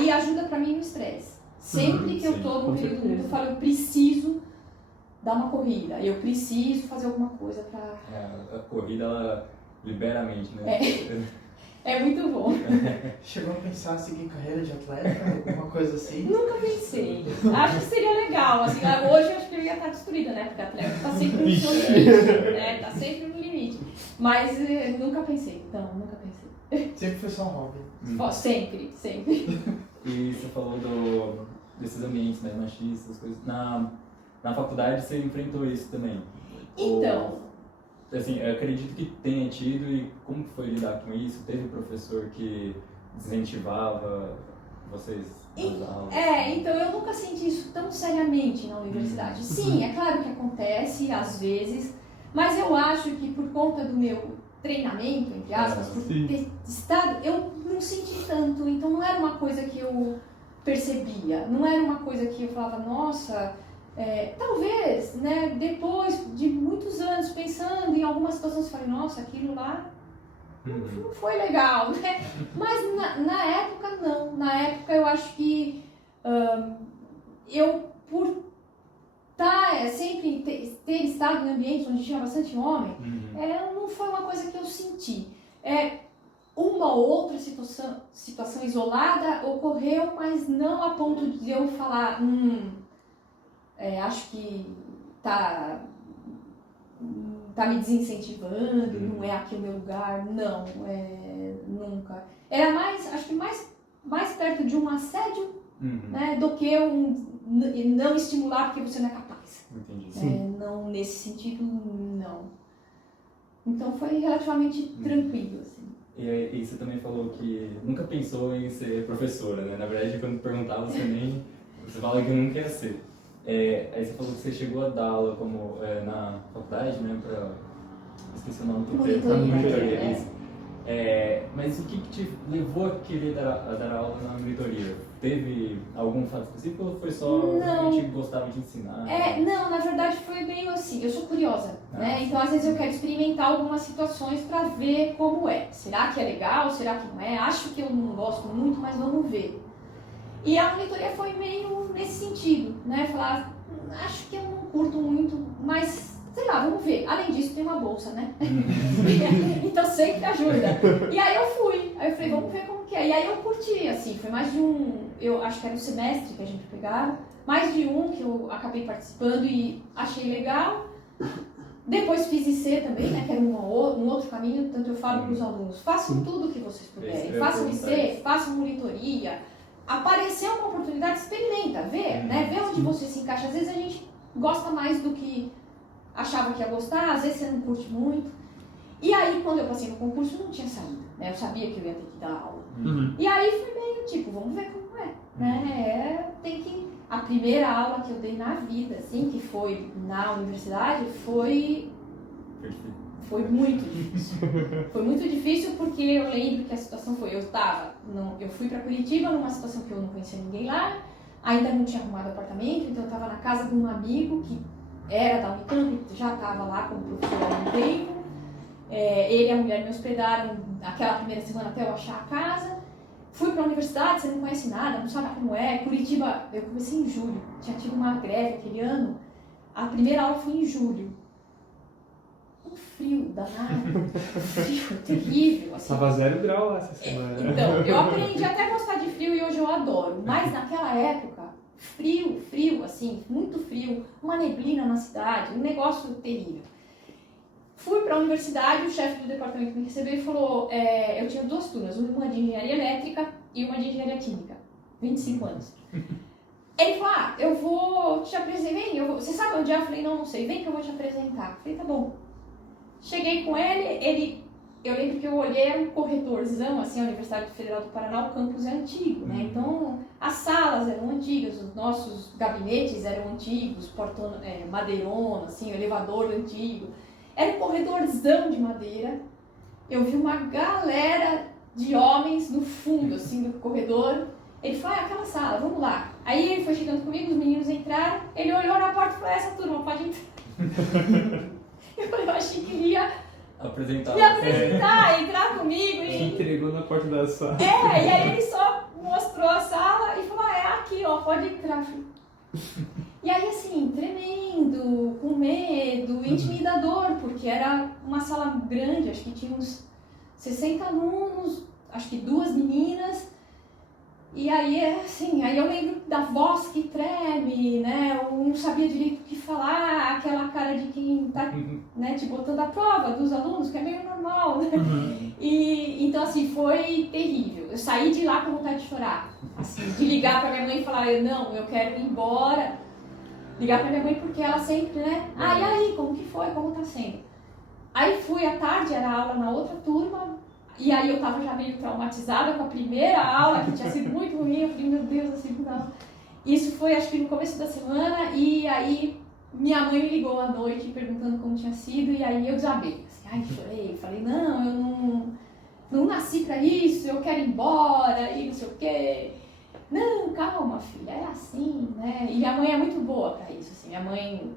E ajuda para mim no estresse. Sempre que eu tô num período muito, eu falo, eu preciso dar uma corrida, eu preciso fazer alguma coisa para... A corrida, ela libera a mente, né? É muito bom. Chegou a pensar em seguir carreira de atleta, alguma coisa assim? Nunca pensei. Acho que seria legal. Assim, hoje eu acho que eu ia estar destruída, né? Porque a atleta tá sempre no seu limite. Né? Tá sempre no limite. Mas nunca pensei. Então, nunca pensei. Sempre foi só um hobby. Sempre. E você falou desses ambientes, né, machistas, coisas. Na faculdade você enfrentou isso também? Então... Assim, eu acredito que tenha tido, e como que foi lidar com isso? Teve professor que desincentivava vocês nas aulas? Então eu nunca senti isso tão seriamente na universidade. Sim, é claro que acontece às vezes, mas eu acho que por conta do meu treinamento, entre aspas, por ter estado, eu não senti tanto, então não era uma coisa que eu percebia, não era uma coisa que eu falava, nossa... talvez, né, depois de muitos anos pensando em algumas situações, eu falei, nossa, aquilo lá não foi legal, né? Mas na época, não. Na época, eu acho que eu, por sempre ter estado em ambientes onde tinha bastante homem, não foi uma coisa que eu senti. Uma ou outra situação isolada ocorreu, mas não a ponto de eu falar... acho que tá me desincentivando, não é aqui o meu lugar, não, nunca. Era acho que mais perto de um assédio, né, do que não estimular porque você não é capaz. Entendi. Não, nesse sentido, não. Então foi relativamente tranquilo, assim. E você também falou que nunca pensou em ser professora, né? Na verdade, quando perguntava, você fala que nunca ia ser. Aí você falou que você chegou a dar aula na faculdade, né, esqueci o nome do monitoria. Isso. Mas o que te levou a querer dar aula na monitoria? Teve algum fato específico ou foi só realmente gostava de ensinar? Não, na verdade foi meio assim, eu sou curiosa, né? Então às vezes eu quero experimentar algumas situações para ver como é. Será que é legal? Será que não é? Acho que eu não gosto muito, mas vamos ver. E a monitoria foi meio nesse sentido, né? Falar, acho que eu não curto muito, mas sei lá, vamos ver. Além disso, tem uma bolsa, né? Então sempre ajuda. E aí eu fui. Aí eu falei, vamos ver como que é. E aí eu curti, assim, foi mais de eu acho que era um semestre que a gente pegava, mais de um que eu acabei participando e achei legal. Depois fiz IC também, né? Que era um outro caminho, tanto eu falo para os alunos, façam tudo o que vocês puderem. Façam IC, façam monitoria. Apareceu uma oportunidade, experimenta, vê, né? Vê onde você se encaixa. Às vezes a gente gosta mais do que achava que ia gostar, às vezes você não curte muito. E aí, quando eu passei no concurso, não tinha saída, né? Eu sabia que eu ia ter que dar aula. E aí foi meio tipo, vamos ver como é, né? A primeira aula que eu dei na vida, assim, que foi na universidade, foi muito difícil. Foi muito difícil porque eu lembro que a situação foi, eu fui para Curitiba numa situação que eu não conhecia ninguém lá, ainda não tinha arrumado apartamento, então eu estava na casa de um amigo que era da Unicamp, já estava lá como professor há um tempo. Ele e a mulher me hospedaram aquela primeira semana até eu achar a casa. Fui para a universidade, você não conhece nada, não sabe como é. Curitiba, eu comecei em julho, tinha tido uma greve aquele ano, a primeira aula foi em julho. Um frio danado, frio terrível. Assim. Tava 0 grau lá essa semana. Então, eu aprendi até a gostar de frio e hoje eu adoro. Mas naquela época, frio, assim, muito frio, uma neblina na cidade, um negócio terrível. Fui para a universidade, o chefe do departamento me recebeu e falou, eu tinha 2 turmas, uma de engenharia elétrica e uma de engenharia química, 25 anos. Ele falou, eu vou te apresentar, você sabe onde é? Eu falei, não sei, vem que eu vou te apresentar. Eu falei, tá bom. Cheguei com ele eu lembro que eu olhei, era um corredorzão, assim, a Universidade Federal do Paraná, o campus é antigo, né? Então, as salas eram antigas, os nossos gabinetes eram antigos, madeirona, assim, o elevador antigo. Era um corredorzão de madeira. Eu vi uma galera de homens no fundo, assim, do corredor. Ele falou, aquela sala, vamos lá. Aí ele foi chegando comigo, os meninos entraram, ele olhou na porta e falou, essa turma pode entrar. Eu achei que ele ia apresentar, entrar comigo e... Entregou na porta da sala. E aí ele só mostrou a sala e falou, aqui, ó, pode entrar. E aí, assim, tremendo, com medo, intimidador, porque era uma sala grande, acho que tinha uns 60 alunos, acho que 2 meninas. E aí, assim, aí eu lembro da voz que treme, né? Eu não sabia direito o que falar, aquela cara de quem tá, né, te botando à prova dos alunos, que é meio normal, né? E, então, assim, foi terrível. Eu saí de lá com vontade de chorar, assim, de ligar pra minha mãe e falar, não, eu quero ir embora. Ligar pra minha mãe porque ela sempre, né? E aí, como que foi? Como tá sendo? Aí fui à tarde, era aula na outra turma. E aí eu tava já meio traumatizada com a primeira aula, que tinha sido muito ruim. Eu falei, meu Deus, a segunda aula. Isso foi, acho que no começo da semana. E aí minha mãe me ligou à noite perguntando como tinha sido. E aí eu desabei. Assim, chorei. Falei, não, eu não nasci pra isso. Eu quero ir embora e não sei o quê. Não, calma, filha, é assim, né? E a mãe é muito boa pra isso. Assim, minha mãe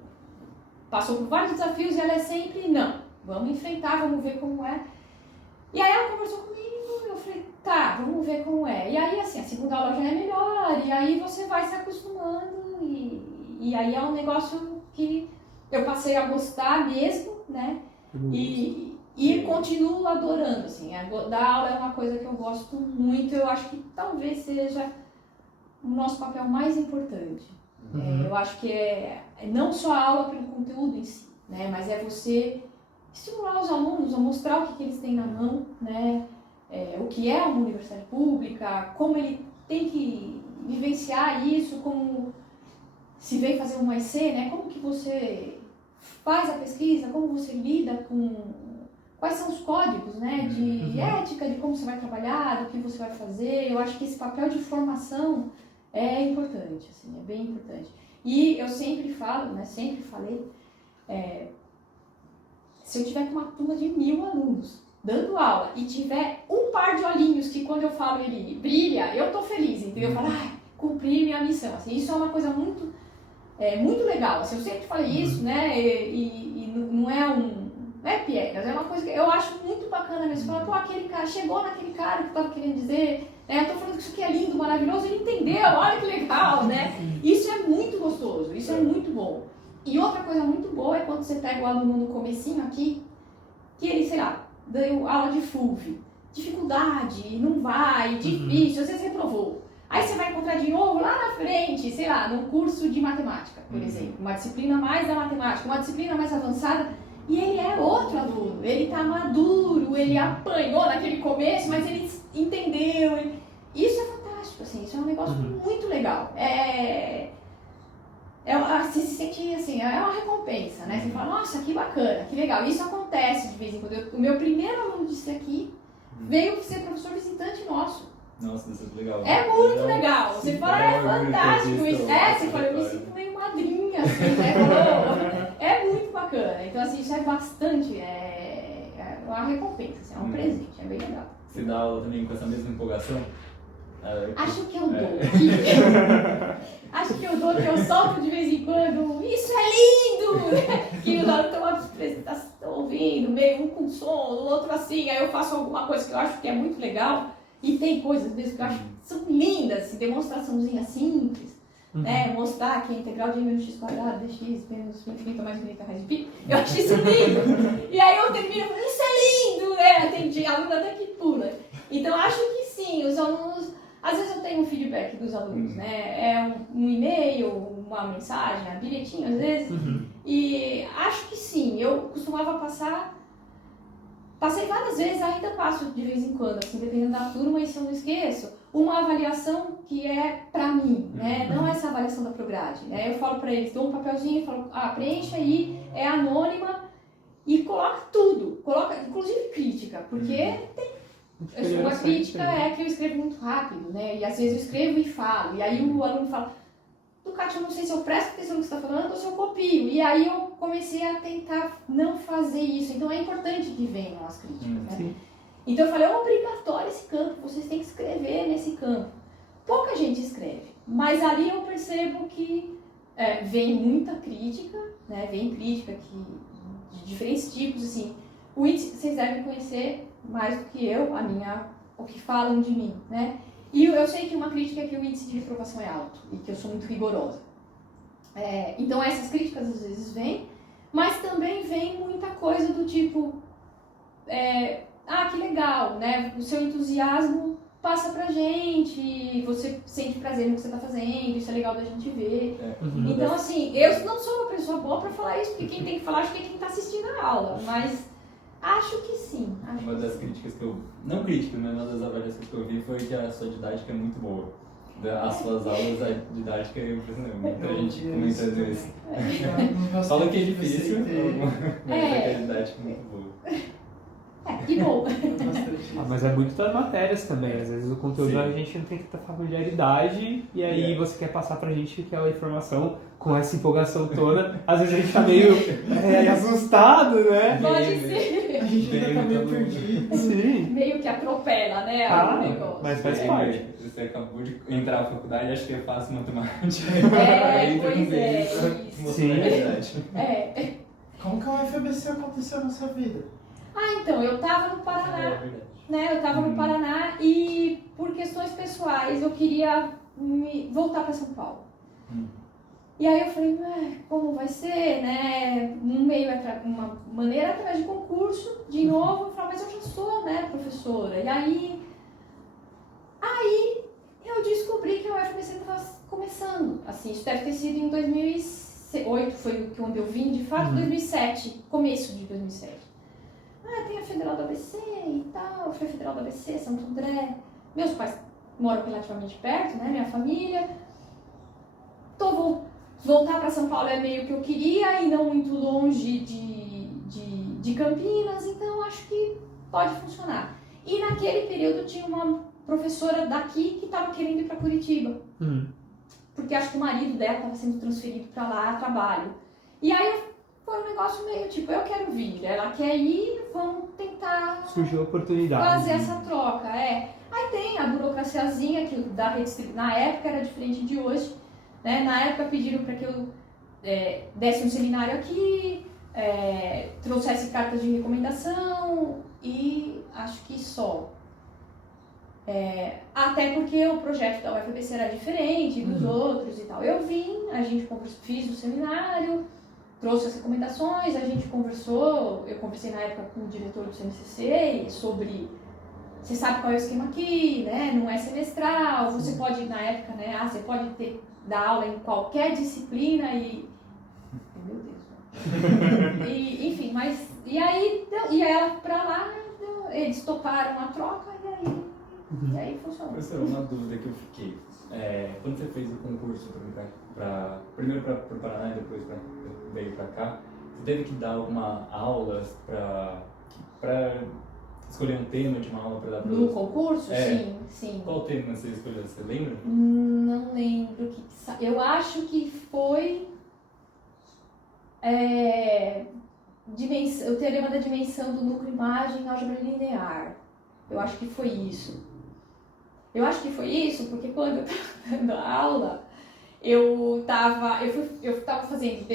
passou por vários desafios e ela é sempre, não, vamos enfrentar, vamos ver como é. E aí ela conversou comigo, eu falei, tá, vamos ver como é. E aí, assim, a segunda aula já é melhor, e aí você vai se acostumando, e aí é um negócio que eu passei a gostar mesmo, né? E continuo adorando, assim, dar aula é uma coisa que eu gosto muito, eu acho que talvez seja o nosso papel mais importante. Eu acho que é não só a aula pelo conteúdo em si, né? Mas é você estimular os alunos a mostrar o que eles têm na mão, né? O que é uma universidade pública, como ele tem que vivenciar isso, como se vem fazer um EC, né? Como que você faz a pesquisa, como você lida com... Quais são os códigos, né? De ética, de como você vai trabalhar, do que você vai fazer. Eu acho que esse papel de formação é importante, assim, é bem importante. E eu sempre falo, né? Sempre falei... Se eu tiver com uma turma de 1000 alunos dando aula e tiver um par de olhinhos que quando eu falo ele brilha, eu tô feliz, entendeu? Eu falo, cumpri minha missão. Assim, isso é uma coisa muito, muito legal. Assim, eu sempre falei isso, né? E não é piegas, é uma coisa que eu acho muito bacana mesmo. Falar, pô, aquele cara, chegou naquele cara que eu tava querendo dizer, né? Eu tô falando que isso aqui é lindo, maravilhoso, ele entendeu, olha que legal, né? Isso é muito gostoso, isso é muito bom. E outra coisa muito boa é quando você pega o aluno no comecinho aqui, que ele, sei lá, deu aula de FUV, dificuldade, não vai, difícil, às vezes reprovou. Aí você vai encontrar de novo lá na frente, sei lá, num curso de matemática, por exemplo, uma disciplina mais da matemática, uma disciplina mais avançada, e ele é outro aluno, ele tá maduro, ele apanhou naquele começo, mas ele entendeu, isso é fantástico, assim, isso é um negócio muito legal. Você se sente assim, é uma recompensa, né? Você fala, nossa, que bacana, que legal. Isso acontece de vez em quando. O meu primeiro aluno disse aqui veio ser professor visitante nosso. Nossa, isso é legal. É muito legal. Você fala, é fantástico isso. Você fala, eu me sinto meio madrinha, assim, né? É muito bacana. Então, assim, isso é bastante, é uma recompensa, assim, é um presente, é bem legal. Você dá aula também com essa mesma empolgação? Acho que eu dou. Acho que eu dou, que eu solto de vez em quando. Isso é lindo! Que os alunos estão ouvindo, meio um com som, o outro assim. Aí eu faço alguma coisa que eu acho que é muito legal. E tem coisas mesmo que eu acho que são lindas, assim, demonstraçãozinha simples. Né? Mostrar que a integral de menos x quadrado dx menos infinito mais infinito raiz de pi. Eu acho isso lindo! E aí eu termino falando, isso é lindo! Tem aluno até que pula. Então acho que sim, os alunos... Às vezes eu tenho um feedback dos alunos, né? É um e-mail, uma mensagem, um bilhetinho às vezes. E acho que sim, eu costumava passei várias vezes, ainda passo de vez em quando, assim, dependendo da turma, e se eu não esqueço, uma avaliação que é pra mim, né? Não essa avaliação da Prograde, né? Eu falo pra eles, dou um papelzinho, falo, preencha aí, é anônima, e coloca tudo, coloca inclusive crítica, Porque uma crítica é que eu escrevo muito rápido, né? E às vezes eu escrevo e falo. E aí o aluno fala, Ducati, eu não sei se eu presto atenção no que você está falando ou se eu copio. E aí eu comecei a tentar não fazer isso. Então é importante que venham as críticas, né? Sim. Então eu falei, é obrigatório esse campo, vocês têm que escrever nesse campo. Pouca gente escreve, mas ali eu percebo que vem muita crítica, né? Vem crítica de diferentes tipos, assim. O índice, vocês devem conhecer mais do que eu, o que falam de mim, né? E eu sei que uma crítica é que o índice de reprovação é alto e que eu sou muito rigorosa. Então essas críticas às vezes vêm, mas também vem muita coisa do tipo, que legal, né? O seu entusiasmo passa pra gente, você sente prazer no que você tá fazendo, isso é legal da gente ver. Então assim, eu não sou uma pessoa boa pra falar isso, porque quem tem que falar acho que é quem tá assistindo a aula, mas acho que sim. Uma das críticas que eu... Não crítica, mas uma das avaliações que eu vi foi que a sua didática é muito boa. As suas aulas, a didática é impressionante. Muita gente comentando isso. Fala que é difícil, mas a didática é muito boa. Que bom. Mas é muito das matérias também. Às vezes o conteúdo a gente não tem tanta familiaridade e aí você quer passar pra gente aquela informação com essa empolgação toda. Às vezes a gente tá meio assustado, né? Pode ser. A gente ainda tá meio perdido. Sim. Meio que atropela, né? O negócio. Mas faz parte. Você acabou de entrar na faculdade, acho que é fácil matemática. Pois é. Sim. Como que a UFABC aconteceu na sua vida? Então, eu tava no Paraná, né? Eu tava no Paraná e por questões pessoais eu queria voltar para São Paulo. E aí eu falei, como vai ser, né? Uma maneira através de concurso, de novo, eu falei, mas eu já sou, né, professora. E aí eu descobri que a UFABC estava começando. Assim, isso deve ter sido em 2008, foi quando eu vim, de fato, 2007, começo de 2007. Tem a Federal do ABC e tal, foi a Federal do ABC, Santo André. Meus pais moram relativamente perto, né, minha família. Voltar para São Paulo é meio que eu queria e não muito longe de Campinas, então acho que pode funcionar. E naquele período tinha uma professora daqui que estava querendo ir para Curitiba, porque acho que o marido dela estava sendo transferido para lá a trabalho. E aí foi um negócio meio tipo, eu quero vir, ela quer ir, vamos tentar surgiu a oportunidade. Fazer essa troca, Aí tem a burocraciazinha que da rede, na época era diferente de hoje, né? Na época pediram para que eu desse um seminário aqui, trouxesse cartas de recomendação e acho que só. Até porque o projeto da UFABC era diferente dos outros e tal. Eu vim, a gente fiz o seminário, trouxe as recomendações, a gente conversou, eu conversei na época com o diretor do CNCC sobre, você sabe qual é o esquema aqui, né? Não é semestral, você pode, na época, né? Você pode dar aula em qualquer disciplina e... Meu Deus. Enfim, mas... E aí, e ela pra lá, eles toparam a troca e aí funcionou. Professor, uma dúvida que eu fiquei. Quando você fez o concurso primeiro para o Paraná e depois veio para cá, você teve que dar alguma aula para escolher um tema de uma aula para dar para no concurso? Sim. Qual tema você escolheu? Você lembra? Não lembro. Eu acho que foi o teorema da dimensão do núcleo imagem na álgebra linear. Eu acho que foi isso. Porque quando eu estava dando a aula, eu estava fazendo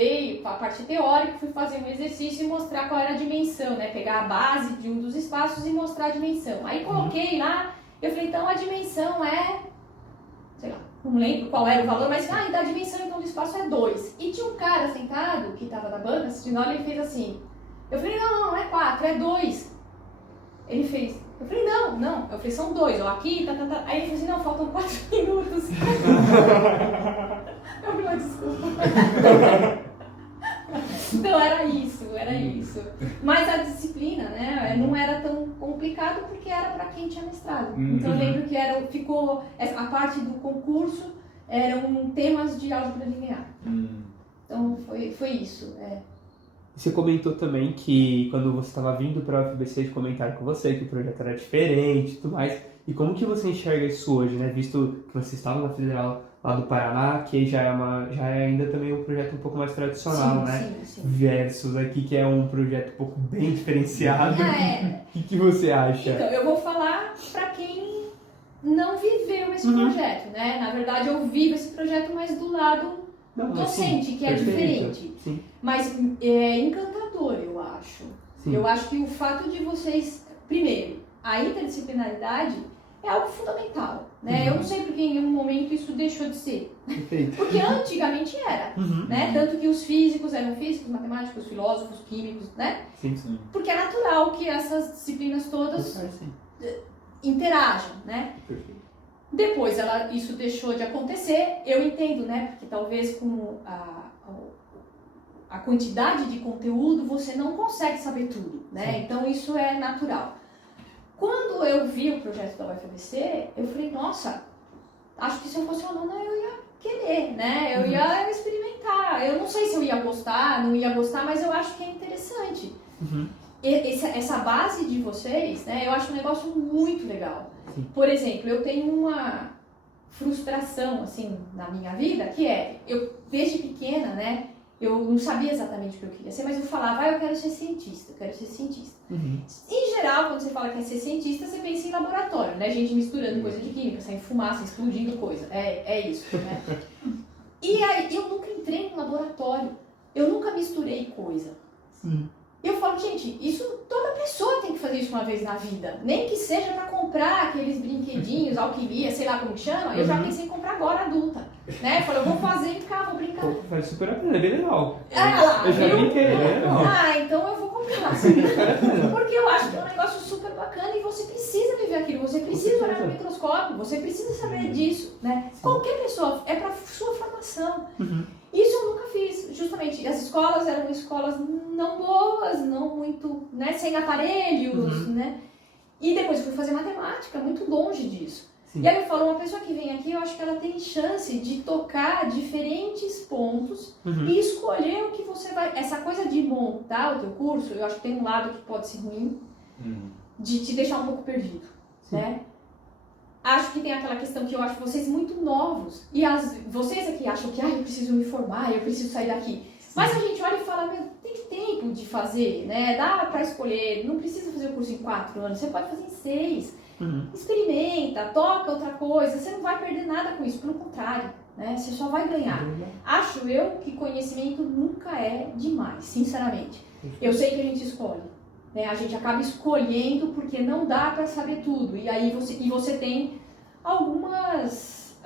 a parte teórica, fui fazer um exercício e mostrar qual era a dimensão, né? Pegar a base de um dos espaços e mostrar a dimensão. Aí coloquei lá, eu falei, então a dimensão sei lá, não lembro qual era o valor, mas da dimensão então do espaço é 2. E tinha um cara sentado, que estava na banca, assistindo aula, ele fez assim. Eu falei, não é 4, é 2. Ele fez... Eu falei, não. Eu falei, são 2, aqui, Aí ele falou assim, não, faltam 4 minutos. Eu falei, desculpa. Então era isso. Mas a disciplina, né, não era tão complicado porque era para quem tinha mestrado. Então eu lembro que a parte do concurso eram temas de álgebra linear. Então foi isso, Você comentou também que quando você estava vindo para a UFBC, de comentaram com você que o projeto era diferente e tudo mais. E como que você enxerga isso hoje, né? Visto que você estava na Federal lá do Paraná, que já é ainda também um projeto um pouco mais tradicional, né? Sim. Versus aqui, que é um projeto um pouco bem diferenciado. O que você acha? Então, eu vou falar para quem não viveu esse projeto, né? Na verdade, eu vivo esse projeto, mas do lado docente, que é diferente. Sim. Mas é encantador, eu acho. Sim. Eu acho que o fato de vocês... Primeiro, a interdisciplinaridade é algo fundamental, né? Eu não sei porque em um momento isso deixou de ser. Perfeito. Porque antigamente era, né? Tanto que os físicos eram físicos, matemáticos, filósofos, químicos, né? Sim. Porque é natural que essas disciplinas todas interajam, né? Perfeito. Depois isso deixou de acontecer, eu entendo, né? Porque talvez com a quantidade de conteúdo você não consegue saber tudo, né? Sim. Então isso é natural. Quando eu vi o projeto da UFBC, eu falei, nossa, acho que se eu fosse aluna eu ia querer, né? Eu ia experimentar. Eu não sei se eu ia gostar, não ia gostar, mas eu acho que é interessante. Essa base de vocês, né? Eu acho um negócio muito legal. Sim. Por exemplo, eu tenho uma frustração, assim, na minha vida, que é, eu desde pequena, né? Eu não sabia exatamente o que eu queria ser, mas eu falava, eu quero ser cientista, eu quero ser cientista. Em geral, quando você fala que quer ser cientista, você pensa em laboratório, né? Gente misturando coisa de química, saindo fumaça, explodindo coisa. É isso, né? E aí, eu nunca entrei no laboratório, eu nunca misturei coisa. Eu falo, gente, isso toda pessoa tem que fazer isso uma vez na vida. Nem que seja para comprar aqueles brinquedinhos, alquimia, sei lá como que chama. Eu já pensei em comprar agora adulta, né? Eu falo, eu vou fazer em casa, vou brincar. Pô, faz super a pena, é bem legal. Eu já brinquei, né? Então eu vou comprar. Porque eu acho que é um negócio super bacana e você precisa viver aquilo, você precisa olhar no microscópio, você precisa saber disso, né? Qualquer pessoa, é para sua formação. Isso eu nunca fiz, justamente. As escolas eram escolas não boas, não muito, né, sem aparelhos, né? E depois fui fazer matemática, muito longe disso. Sim. E aí eu falo, uma pessoa que vem aqui, eu acho que ela tem chance de tocar diferentes pontos e escolher o que você vai... Essa coisa de montar o teu curso, eu acho que tem um lado que pode ser ruim, de te deixar um pouco perdido, né? Acho que tem aquela questão que eu acho vocês muito novos. E vocês aqui acham que eu preciso me formar, eu preciso sair daqui. Mas a gente olha e fala, meu, tem tempo de fazer, né? Dá pra escolher, não precisa fazer o curso em 4 anos, você pode fazer em 6. Experimenta, toca outra coisa, você não vai perder nada com isso, pelo contrário, né? Você só vai ganhar. Acho eu que conhecimento nunca é demais, sinceramente. Eu sei que a gente escolhe. Né, a gente acaba escolhendo porque não dá para saber tudo. E aí você tem algumas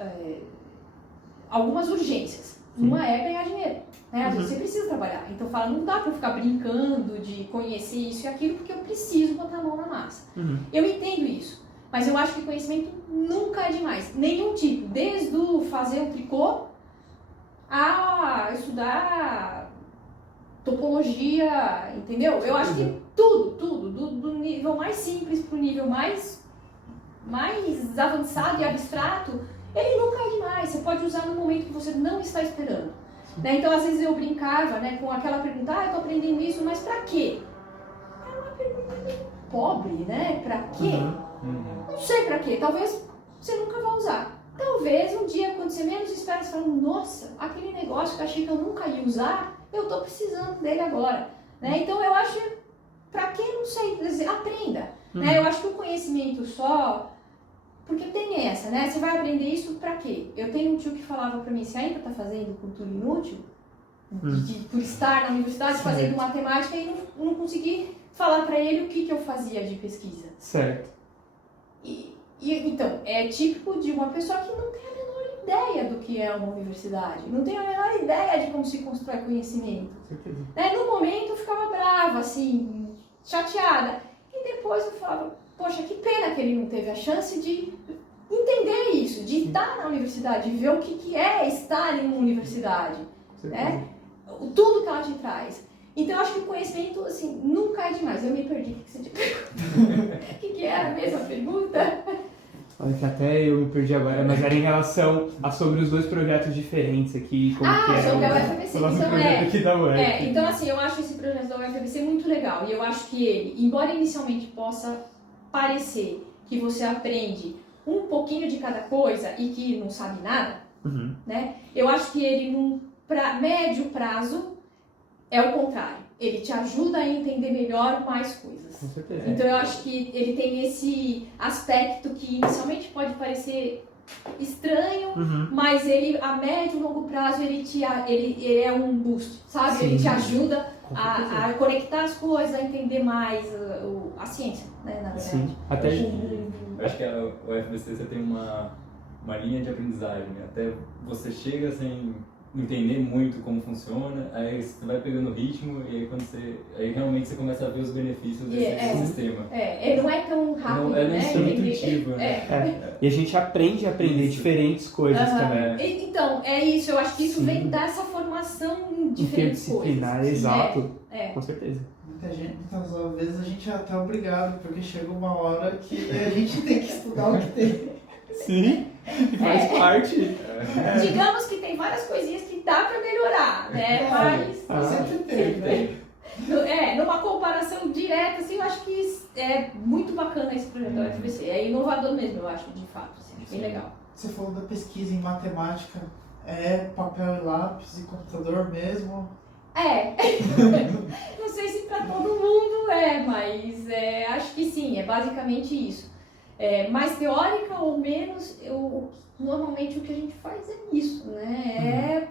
urgências. Uma é ganhar dinheiro. Né? Às vezes você precisa trabalhar. Então fala, não dá para eu ficar brincando de conhecer isso e aquilo porque eu preciso botar a mão na massa. Eu entendo isso. Mas eu acho que conhecimento nunca é demais. Nenhum tipo. Desde o fazer um tricô a estudar topologia, entendeu? Eu acho que tudo, do nível mais simples para o nível mais avançado e abstrato, ele nunca é demais. Você pode usar no momento que você não está esperando. Né? Então, às vezes eu brincava, né, com aquela pergunta, eu estou aprendendo isso, mas para quê? É uma pergunta meio pobre, né? Para quê? Não sei para quê. Talvez você nunca vá usar. Talvez um dia, quando você menos espera, você fala, nossa, aquele negócio que eu achei que eu nunca ia usar, eu estou precisando dele agora. Né? Então, eu acho, para quem não sei, aprenda. Né? Eu acho que o conhecimento só... Porque tem essa, né? Você vai aprender isso para quê? Eu tenho um tio que falava para mim, você ainda está fazendo cultura inútil? Por estar na universidade fazendo matemática e não consegui falar para ele o que eu fazia de pesquisa. Certo. Então, é típico de uma pessoa que não tem a menor ideia do que é uma universidade, não tem a menor ideia de como se constrói conhecimento. Né? No momento eu ficava brava, assim, chateada. E depois eu falava, poxa, que pena que ele não teve a chance de entender isso, de estar na universidade, de ver o que é estar em uma universidade. Né? Tudo que ela te traz. Então eu acho que o conhecimento, assim, nunca é demais. Eu me perdi. O que você tinha perguntado? O que era a mesma pergunta? que até eu me perdi agora, mas era em relação a sobre os dois projetos diferentes aqui, como que é sobre a UFABC. o nosso Então, projeto aqui da UF. então assim, eu acho esse projeto da UFABC muito legal, e eu acho que ele, embora inicialmente possa parecer que você aprende um pouquinho de cada coisa e que não sabe nada, né? Eu acho que ele, num médio prazo, é o contrário. Ele te ajuda a entender melhor mais coisas. Com certeza. Então eu acho que ele tem esse aspecto que inicialmente pode parecer estranho, mas ele, a médio e longo prazo, ele é um boost, sabe? Sim. Ele te ajuda a conectar as coisas, a entender mais a ciência, né, na verdade. Sim. Até Eu acho que a UFBC você tem uma linha de aprendizagem, né? Até você chega sem entender muito como funciona, aí você vai pegando o ritmo e aí realmente você começa a ver os benefícios desse sistema. Ele não é tão rápido, Não, ele né? é muito intuitivo, né? E a gente aprende a aprender diferentes coisas também. Então, é isso, eu acho que isso vem dessa formação em diferentes coisas. Interdisciplinar, exato. Com certeza. Muitas vezes a gente é até obrigado, porque chega uma hora que a gente tem que estudar o que tem. Sim, faz parte. Digamos que tem várias coisinhas que dá pra melhorar, né? Mas sempre tem, né? numa comparação direta, assim, eu acho que é muito bacana esse projeto da UFBC. É inovador mesmo, eu acho, de fato, assim, acho bem legal. Você falou da pesquisa em matemática, é papel e lápis e computador mesmo? Não sei se pra todo mundo mas acho que sim, é basicamente isso. Mais teórica ou menos, normalmente o que a gente faz é isso, né? É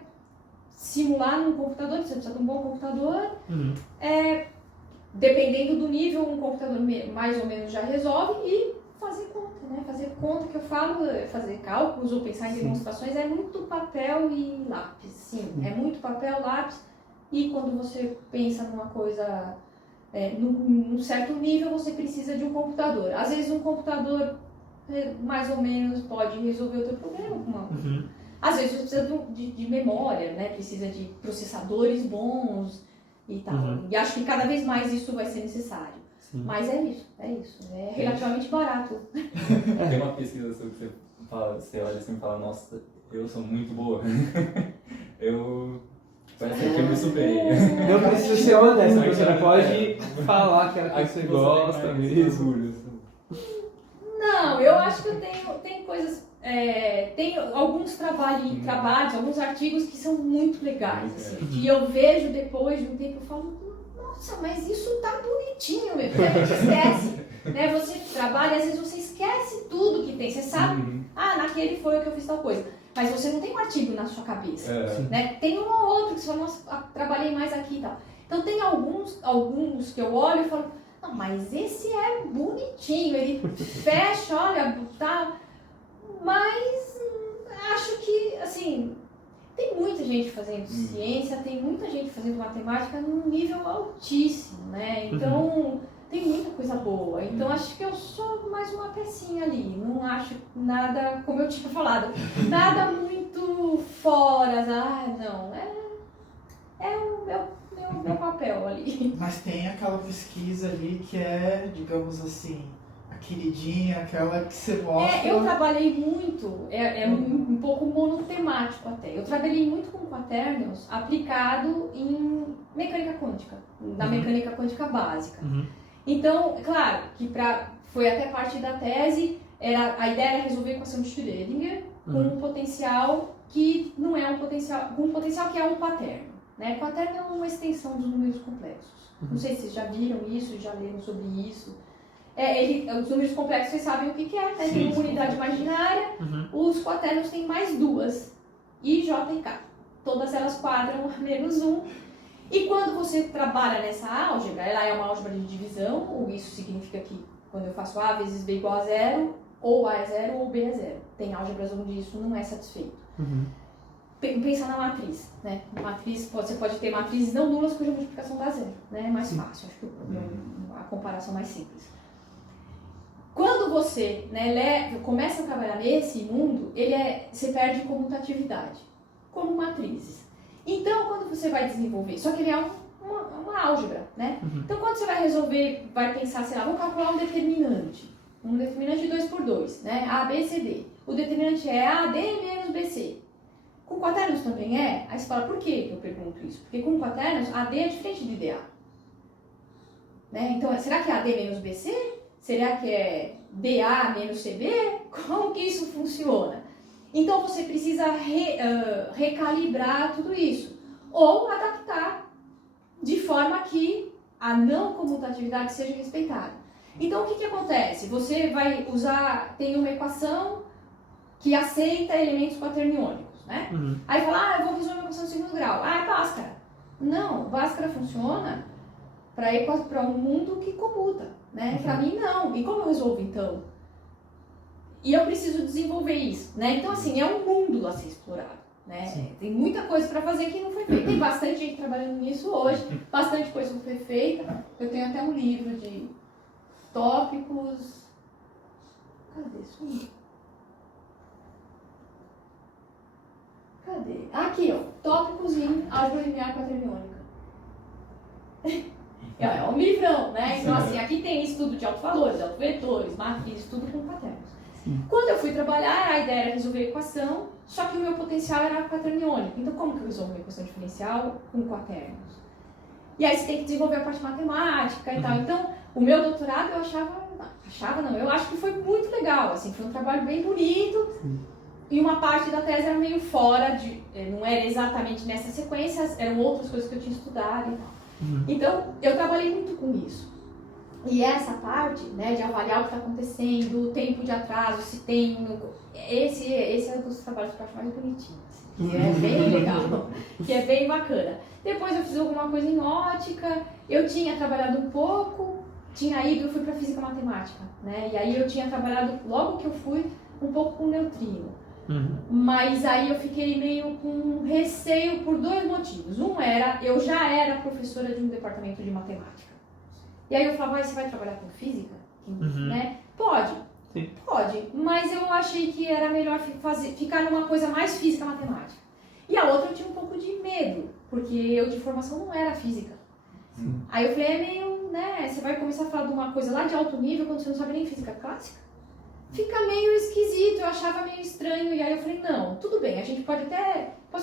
simular num computador, você precisa de um bom computador. Dependendo do nível, um computador mais ou menos já resolve, e fazer conta, né? Fazer conta, que eu falo, fazer cálculos ou pensar em demonstrações, é muito papel e lápis, sim. É muito papel, lápis, e quando você pensa numa coisa... num certo nível, você precisa de um computador. Às vezes um computador mais ou menos pode resolver o teu problema com uma coisa. Às vezes você precisa de memória, né? Precisa de processadores bons e tal. E acho que cada vez mais isso vai ser necessário. Sim. Mas é isso. É relativamente barato. Tem uma pesquisa sobre que você olha assim e fala, nossa, eu sou muito boa. Parece que eu me superei. Não precisa ser honesta, você pode falar que você gosta mesmo. Não, eu acho que eu tenho coisas... tem alguns trabalhos, alguns artigos que são muito legais, assim, que eu vejo depois de um tempo e falo, nossa, mas isso tá bonitinho mesmo, a gente esquece. Né? Você trabalha, às vezes você esquece tudo que tem, você sabe, naquele foi o que eu fiz tal coisa. Mas você não tem um artigo na sua cabeça, né? Tem um ou outro que você fala, nossa, trabalhei mais aqui e tal. Então tem alguns que eu olho e falo, não, mas esse é bonitinho, ele fecha, olha, tá... Mas acho que, assim, tem muita gente fazendo ciência, tem muita gente fazendo matemática num nível altíssimo, né? Então... Tem muita coisa boa, então acho que eu sou mais uma pecinha ali, não acho nada, como eu tinha falado, nada muito fora, não, é o meu papel ali. Mas tem aquela pesquisa ali que é, digamos assim, a queridinha, aquela que você mostra... Eu trabalhei muito, um pouco monotemático até, eu trabalhei muito com quaternions aplicado em mecânica quântica, na mecânica quântica básica. Então, claro, que foi até parte da tese, a ideia era resolver a equação de Schrödinger com um potencial que não é um potencial, com um potencial que é um quaterno. Né? Quaterno é uma extensão dos números complexos. Não sei se vocês já viram isso, já leram sobre isso. Os números complexos, vocês sabem o que é, né? Tem uma unidade imaginária, os quaternos têm mais duas, I, J e K. Todas elas quadram a menos 1. E quando você trabalha nessa álgebra, ela é uma álgebra de divisão, ou isso significa que quando eu faço A vezes B igual a zero, ou A é zero ou B é zero. Tem álgebras onde isso não é satisfeito. Pensa na matriz, né? Você pode ter matrizes não nulas cuja multiplicação dá zero, né? É mais fácil, acho que a comparação mais simples. Quando você começa a trabalhar nesse mundo, você perde comutatividade, como matrizes. Então, quando você vai desenvolver, só que ele é uma álgebra, né? Então, quando você vai resolver, vai pensar, sei lá, vamos calcular um determinante. um determinante de 2 por 2, né? A, B, C, D. O determinante é AD menos BC. Com quaternos também é? Aí você fala, por que eu pergunto isso? Porque com quaternos, AD é diferente de DA. Né? Então, será que é AD menos BC? Será que é DA menos CB? Como que isso funciona? Então, você precisa recalibrar tudo isso. Ou adaptar de forma que a não comutatividade seja respeitada. Então, o que acontece? Você vai usar, tem uma equação que aceita elementos quaterniônicos, né? Aí fala, eu vou resolver uma equação de segundo grau. Ah, é Bhaskara. Não, Bhaskara funciona para um mundo que comuta, né? Para mim, não. E como eu resolvo, então? E eu preciso desenvolver isso, né? Então, assim, é um mundo a ser explorado, né? Sim. Tem muita coisa para fazer que não foi feita. Tem bastante gente trabalhando nisso hoje, bastante coisa não foi feita. Eu tenho até um livro de tópicos... Cadê isso? Cadê? Aqui, ó. Tópicos em álgebra linear quaterniônica. É um livrão, né? Então, assim, aqui tem estudo de autovalores, autovetores, matrizes, tudo com quaternos. Quando eu fui trabalhar, a ideia era resolver a equação, só que o meu potencial era quaterniônico. Então, como que eu resolvo uma equação diferencial com quaternos? E aí você tem que desenvolver a parte matemática e tal. Então, o meu doutorado eu eu acho que foi muito legal, assim, foi um trabalho bem bonito. E uma parte da tese era meio fora não era exatamente nessa sequência, eram outras coisas que eu tinha estudado e tal. Então, eu trabalhei muito com isso. E essa parte, né, de avaliar o que está acontecendo, o tempo de atraso, se tem... Esse é um dos trabalhos que eu acho mais bonitinho, que é bem legal, que é bem bacana. Depois eu fiz alguma coisa em ótica, eu tinha trabalhado um pouco, eu fui para física matemática, né? E aí eu tinha trabalhado, logo que eu fui, um pouco com neutrino. Mas aí eu fiquei meio com receio por 2 motivos. Um era, eu já era professora de um departamento de matemática. E aí eu falava, você vai trabalhar com física? Né? Pode. Sim. Pode. Mas eu achei que era melhor ficar numa coisa mais física-matemática. E a outra eu tinha um pouco de medo, porque eu de formação não era física. Aí eu falei, é meio, né, você vai começar a falar de uma coisa lá de alto nível quando você não sabe nem física clássica? Fica meio esquisito, eu achava meio estranho, e aí eu falei, não, tudo bem, a gente posso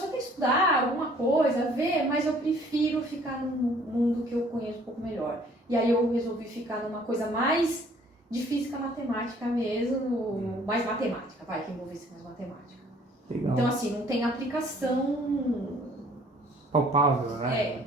até estudar alguma coisa, ver, mas eu prefiro ficar num mundo que eu conheço um pouco melhor. E aí eu resolvi ficar numa coisa mais de física matemática mesmo, mais matemática, que envolvesse mais matemática. Legal. Então assim, não tem aplicação... Palpável, né?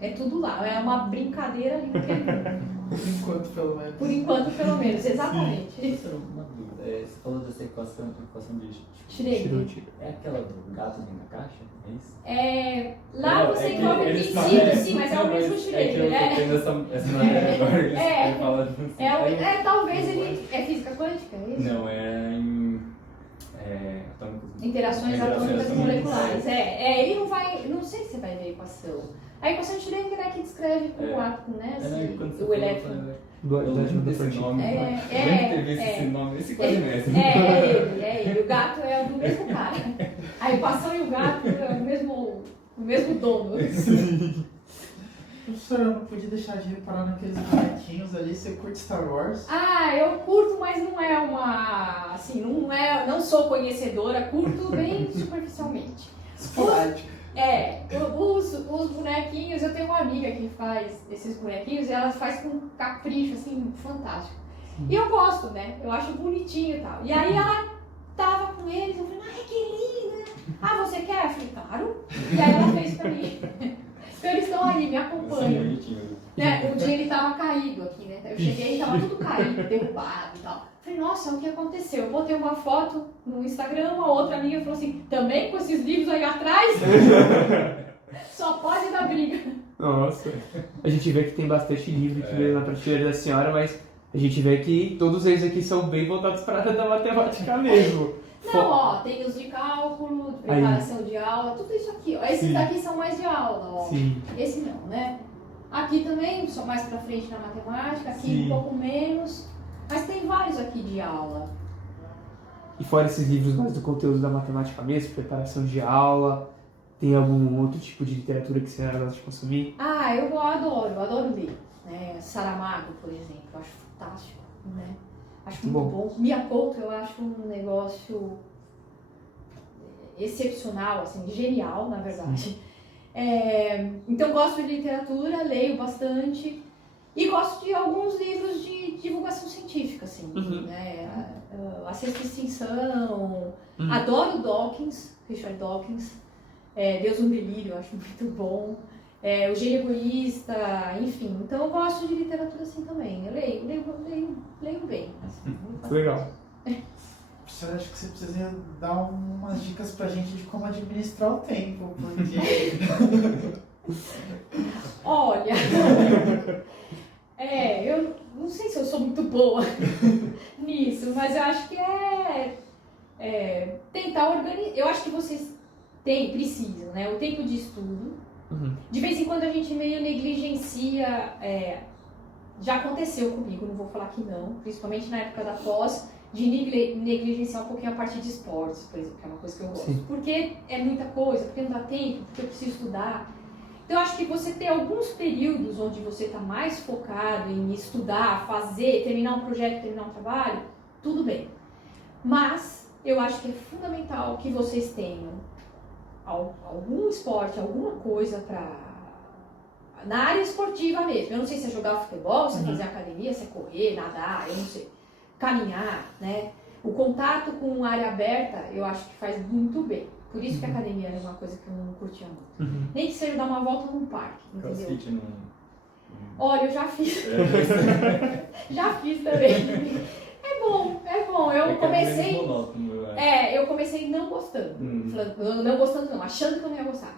É tudo lá, é uma brincadeira ali naquele mundo. Por enquanto, pelo menos. Por enquanto, pelo menos, exatamente. Professor, uma dúvida. Você falou dessa equação de Schrödinger. É aquela do gato dentro da caixa? É isso? Lá Não, você é que envolve eles princípio, falam- sim, mas é o mesmo É que Schrödinger, eu né? tô tendo essa matéria agora, eles falam assim. Talvez ele... É física quântica, é isso? Não, é em... atômicos. Interações atômicas atômicas, moleculares. Ele não vai... Não sei se você vai ver a equação. A equação de Schrödinger é que descreve com o átomo, né? Assim, Quando você o falou, elétron. eu lembro desse nome. Eu lembro de ter visto esse nome nesse quadrimestre. É ele. O gato é do mesmo cara. A equação e o gato é o mesmo dono. Professora, eu não podia deixar de reparar naqueles bonequinhos ali. Você curte Star Wars? Eu curto, mas não é uma... Assim, não sou conhecedora, curto bem superficialmente. Esporádico. Os bonequinhos, eu tenho uma amiga que faz esses bonequinhos e ela faz com capricho, assim, fantástico. E eu gosto, né? Eu acho bonitinho e tal. E aí ela tava com eles, eu falei, ai, que lindo, né? Você quer? Eu falei, claro. E aí ela fez pra mim. Então eles estão ali, me acompanham. Né? Um dia ele tava caído aqui, né? Eu cheguei e tava tudo caído, derrubado e tal. Falei, nossa, o que aconteceu? Eu botei uma foto no Instagram, uma outra amiga falou assim, também com esses livros aí atrás? Só pode dar briga. Nossa. A gente vê que tem bastante livro que veio na prateleira da senhora, mas a gente vê que todos eles aqui são bem voltados para a área da matemática mesmo. Não, tem os de cálculo, de preparação de aula, tudo isso aqui. Ó. Esses daqui são mais de aula, ó. Sim. Esse não, né? Aqui também, só mais pra frente na matemática, aqui um pouco menos. Mas tem vários aqui de aula. E fora esses livros mais do conteúdo da matemática mesmo, preparação de aula, tem algum outro tipo de literatura que você gosta de consumir? Eu adoro ler. né? Saramago, por exemplo, eu acho fantástico, né? Acho muito bom. Mia Couto eu acho um negócio excepcional, assim, genial, na verdade. Então gosto de literatura, leio bastante e gosto de alguns livros de divulgação científica, assim, né? A Sexta Extinção, adoro Dawkins, Richard Dawkins, Deus um Delírio, eu acho muito bom. O Gênio Egoísta, enfim. Então eu gosto de literatura assim também. Eu leio bem. Assim, Muito legal. Professor, acho que você precisa dar umas dicas pra gente de como administrar o tempo, porque... Olha, eu não sei se eu sou muito boa nisso, mas eu acho que tentar organizar. Eu acho que vocês precisam, né? O tempo de estudo. De vez em quando a gente meio negligencia, já aconteceu comigo, não vou falar que não, principalmente na época da pós, de negligenciar um pouquinho a parte de esportes, por exemplo, que é uma coisa que eu gosto. Sim. Porque é muita coisa, porque não dá tempo, porque eu preciso estudar. Então eu acho que você ter alguns períodos onde você está mais focado em estudar, fazer, terminar um projeto, terminar um trabalho, tudo bem. Mas eu acho que é fundamental que vocês tenham algum esporte, alguma coisa na área esportiva mesmo. Eu não sei se é jogar futebol, se é fazer academia, se é correr, nadar, eu não sei. Caminhar, né? O contato com área aberta, eu acho que faz muito bem. Por isso que a academia era uma coisa que eu não curtia muito. Nem que seja dar uma volta num parque, entendeu? CrossFit não... Olha, eu já fiz. Já fiz também. É bom. Eu comecei... eu comecei não gostando. Não gostando não, achando que eu não ia gostar.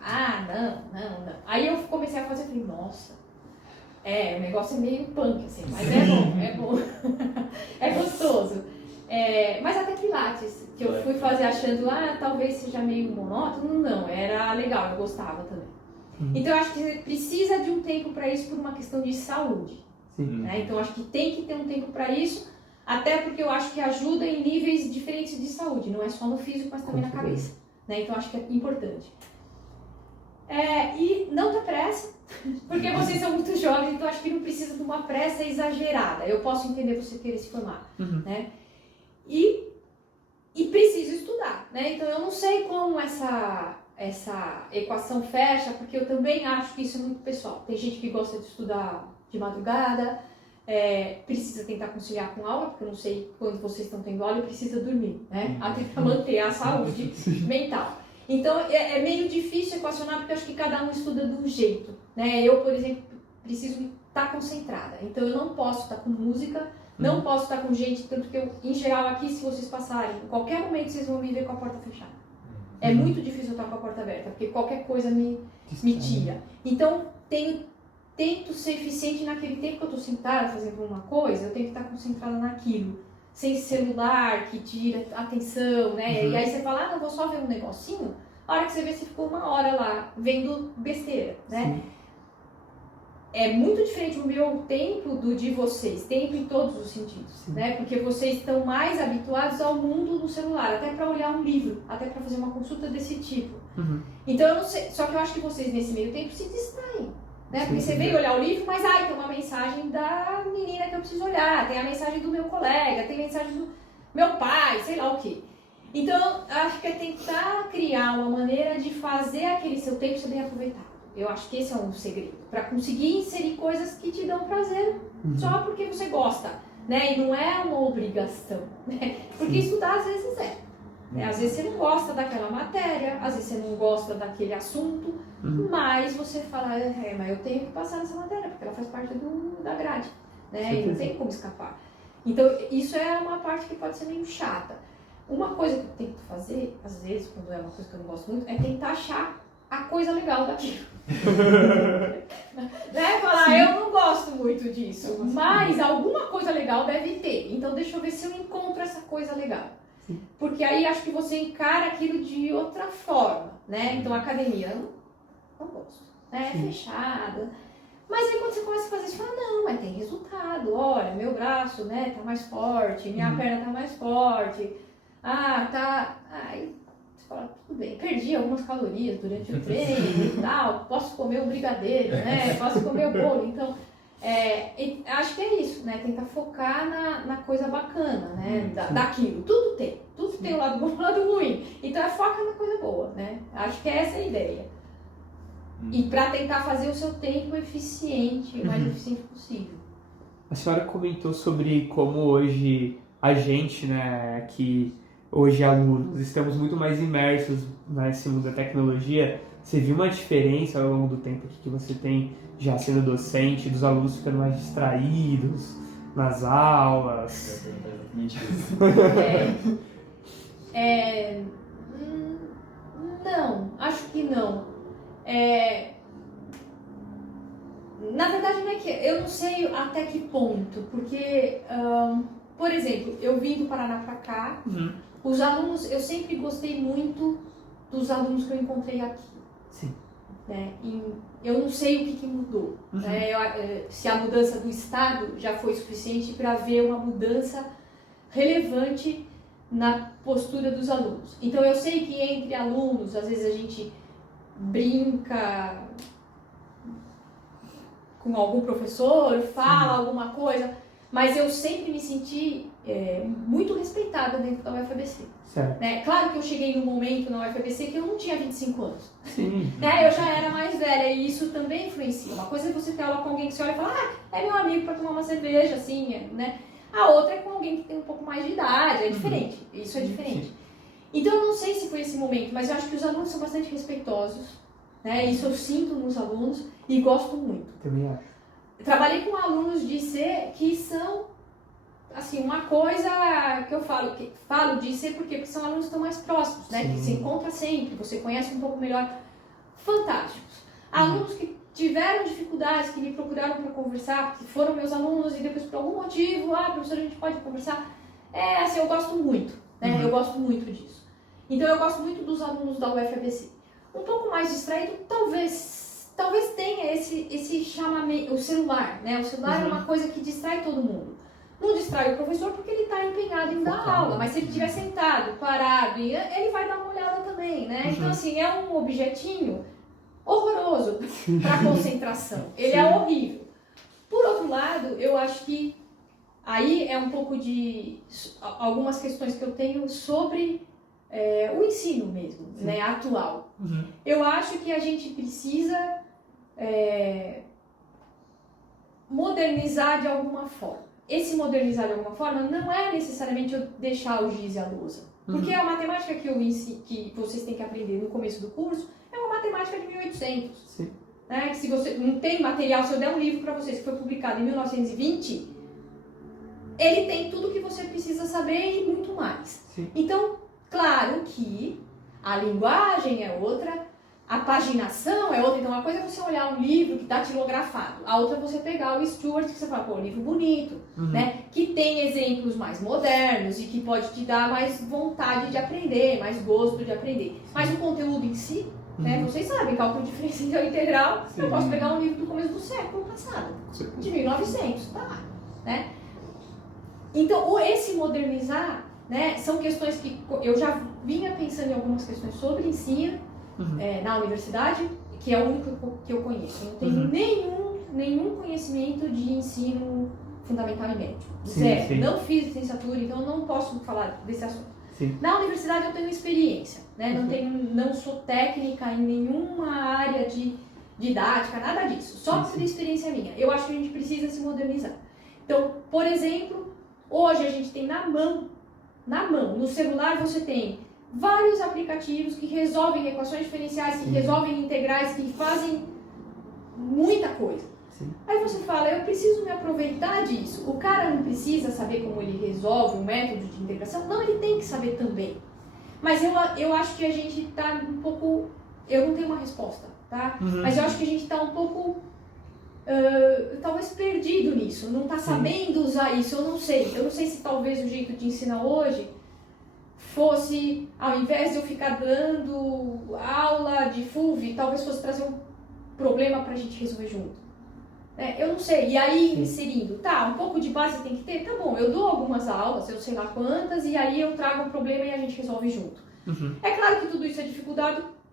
Não. Aí eu comecei a fazer e falei, nossa... o negócio é meio punk, assim, mas é bom. É gostoso. Mas até Pilates, que eu fui fazer achando, talvez seja meio monótono, não, era legal, eu gostava também. Então eu acho que você precisa de um tempo para isso por uma questão de saúde. Né? Então eu acho que tem que ter um tempo para isso, até porque eu acho que ajuda em níveis diferentes de saúde, não é só no físico, mas também na cabeça. Né? Então eu acho que é importante. E não ter pressa, porque vocês são muito jovens, então acho que não precisa de uma pressa exagerada. Eu posso entender você querer se formar, né? E precisa estudar, né? Então eu não sei como essa equação fecha, porque eu também acho que isso é muito pessoal. Tem gente que gosta de estudar de madrugada, precisa tentar conciliar com aula, porque eu não sei quando vocês estão tendo aula e precisa dormir, né? Até para manter a saúde mental. Então é meio difícil equacionar, porque eu acho que cada um estuda de um jeito, né? Eu, por exemplo, preciso estar concentrada, então eu não posso estar com música, não posso estar com gente, tanto que eu, em geral aqui, se vocês passarem, em qualquer momento vocês vão me ver com a porta fechada. É muito difícil eu estar com a porta aberta, porque qualquer coisa me tira. Então tento ser eficiente naquele tempo que eu estou sentada fazendo uma coisa, eu tenho que estar concentrada naquilo. Sem celular, que tira atenção, né? E aí você fala, não, vou só ver um negocinho. A hora que você vê, você ficou 1 hora lá, vendo besteira, né? Sim. É muito diferente o meu tempo do de vocês, tempo em todos os sentidos, né? Porque vocês estão mais habituados ao mundo do celular, até para olhar um livro, até para fazer uma consulta desse tipo. Então, eu não sei, só que eu acho que vocês, nesse meio tempo, se distraem. Né? Porque você veio olhar o livro, mas tem uma mensagem da menina que eu preciso olhar, tem a mensagem do meu colega, tem a mensagem do meu pai, sei lá o quê. Então, acho que é tentar criar uma maneira de fazer aquele seu tempo ser bem aproveitado. Eu acho que esse é um segredo, para conseguir inserir coisas que te dão prazer, só porque você gosta, né? E não é uma obrigação, né? Porque estudar às vezes às vezes você não gosta daquela matéria, às vezes você não gosta daquele assunto, mas você fala, mas eu tenho que passar nessa matéria, porque ela faz parte da grade, né? E não tem como escapar. Então, isso é uma parte que pode ser meio chata. Uma coisa que eu tento fazer, às vezes, quando é uma coisa que eu não gosto muito, é tentar achar a coisa legal daquilo. Né? Falar, eu não gosto muito disso, mas alguma coisa legal deve ter. Então, deixa eu ver se eu encontro essa coisa legal. Porque aí acho que você encara aquilo de outra forma, né? Então a academia, eu não gosto, né? É fechada. Mas aí quando você começa a fazer, você fala, não, mas tem resultado. Olha, meu braço, né, tá mais forte, minha perna tá mais forte. Tá... Aí você fala, tudo bem, perdi algumas calorias durante o treino e tal, posso comer um brigadeiro, né? Posso comer o bolo. Então, Acho que é isso, né? Tentar focar na coisa bacana, né? Daquilo. Tudo tem o lado bom e o lado ruim. Então foca na coisa boa, né? Acho que é essa a ideia. E para tentar fazer o seu tempo eficiente, o mais eficiente possível. A senhora comentou sobre como hoje a gente, né, que hoje alunos, estamos muito mais imersos nesse mundo da tecnologia. Você viu uma diferença ao longo do tempo que você tem já sendo docente, dos alunos ficando mais distraídos nas aulas? Não, acho que não. Na verdade, não é que eu não sei até que ponto, porque, por exemplo, eu vim do Paraná para cá, os alunos, eu sempre gostei muito dos alunos que eu encontrei aqui. Sim. Né? E eu não sei o que mudou, né? Se a mudança do estado já foi suficiente para ver uma mudança relevante na postura dos alunos. Então eu sei que entre alunos, às vezes a gente brinca com algum professor, fala alguma coisa, mas eu sempre me senti muito respeitada dentro da UFABC. Né? Claro que eu cheguei num momento na UFABC que eu não tinha 25 anos. Sim. Né? Eu já era mais velha e isso também influencia. Uma coisa é você ter aula com alguém que você olha e fala, é meu amigo para tomar uma cerveja, assim, né? A outra é com alguém que tem um pouco mais de idade, é diferente. Isso é diferente. Então eu não sei se foi esse momento, mas eu acho que os alunos são bastante respeitosos, né? Isso eu sinto nos alunos e gosto muito. Também acho. Trabalhei com alunos de IC que são, assim, uma coisa que eu falo de IC porque são alunos que estão mais próximos, né? Que se encontra sempre, você conhece um pouco melhor. Fantásticos. Alunos que tiveram dificuldades, que me procuraram para conversar, que foram meus alunos e depois por algum motivo, professor, a gente pode conversar. Assim, eu gosto muito, né? Eu gosto muito disso. Então eu gosto muito dos alunos da UFABC. Um pouco mais distraído, talvez tenha esse chamamento, o celular, né? O celular é uma coisa que distrai todo mundo. Não distrai o professor porque ele está empenhado em dar aula, mas se ele estiver sentado, parado, ele vai dar uma olhada também, né? Então, assim, é um objetinho horroroso para concentração. Ele é horrível. Por outro lado, eu acho que aí é um pouco de algumas questões que eu tenho sobre o ensino mesmo, né, atual. Eu acho que a gente precisa modernizar de alguma forma. Esse modernizar de alguma forma não é necessariamente eu deixar o giz e a lousa. Porque a matemática que vocês têm que aprender no começo do curso é uma matemática de 1800. Sim. Né? Que se você não tem material, se eu der um livro para vocês que foi publicado em 1920, ele tem tudo que você precisa saber e muito mais. Sim. Então, claro que a linguagem é outra, a paginação é outra. Então, uma coisa é você olhar um livro que está datilografado, a outra é você pegar o Stuart, que você fala, pô, livro bonito, né? Que tem exemplos mais modernos e que pode te dar mais vontade de aprender, mais gosto de aprender. Mas o conteúdo em si, né? Vocês sabem, cálculo diferencial integral, eu posso pegar um livro do começo do século passado, de 1900, tá lá, né? Então, esse modernizar, né, são questões que eu já vinha pensando em algumas questões sobre ensino na universidade, que é o único que eu conheço. Eu não tenho nenhum conhecimento de ensino fundamental e médio. Zero. Não fiz licenciatura, então eu não posso falar desse assunto. Na universidade eu tenho experiência, né? Não sou técnica em nenhuma área de didática, nada disso. Só por experiência minha. Eu acho que a gente precisa se modernizar. Então, por exemplo, hoje a gente tem na mão, no celular você tem vários aplicativos que resolvem equações diferenciais, que resolvem integrais, que fazem muita coisa. Aí você fala, eu preciso me aproveitar disso. O cara não precisa saber como ele resolve um método de integração? Não, ele tem que saber também. Mas eu acho que a gente está um pouco... Eu não tenho uma resposta, tá? Mas eu acho que a gente está um pouco... talvez perdido nisso. Não está sabendo usar isso, eu não sei. Eu não sei se talvez o jeito de ensinar hoje fosse, ao invés de eu ficar dando aula de FUV, talvez fosse trazer um problema para a gente resolver junto. Eu não sei, e aí inserindo, um pouco de base tem que ter, tá bom, eu dou algumas aulas, eu sei lá quantas, e aí eu trago um problema e a gente resolve junto. É claro que tudo isso é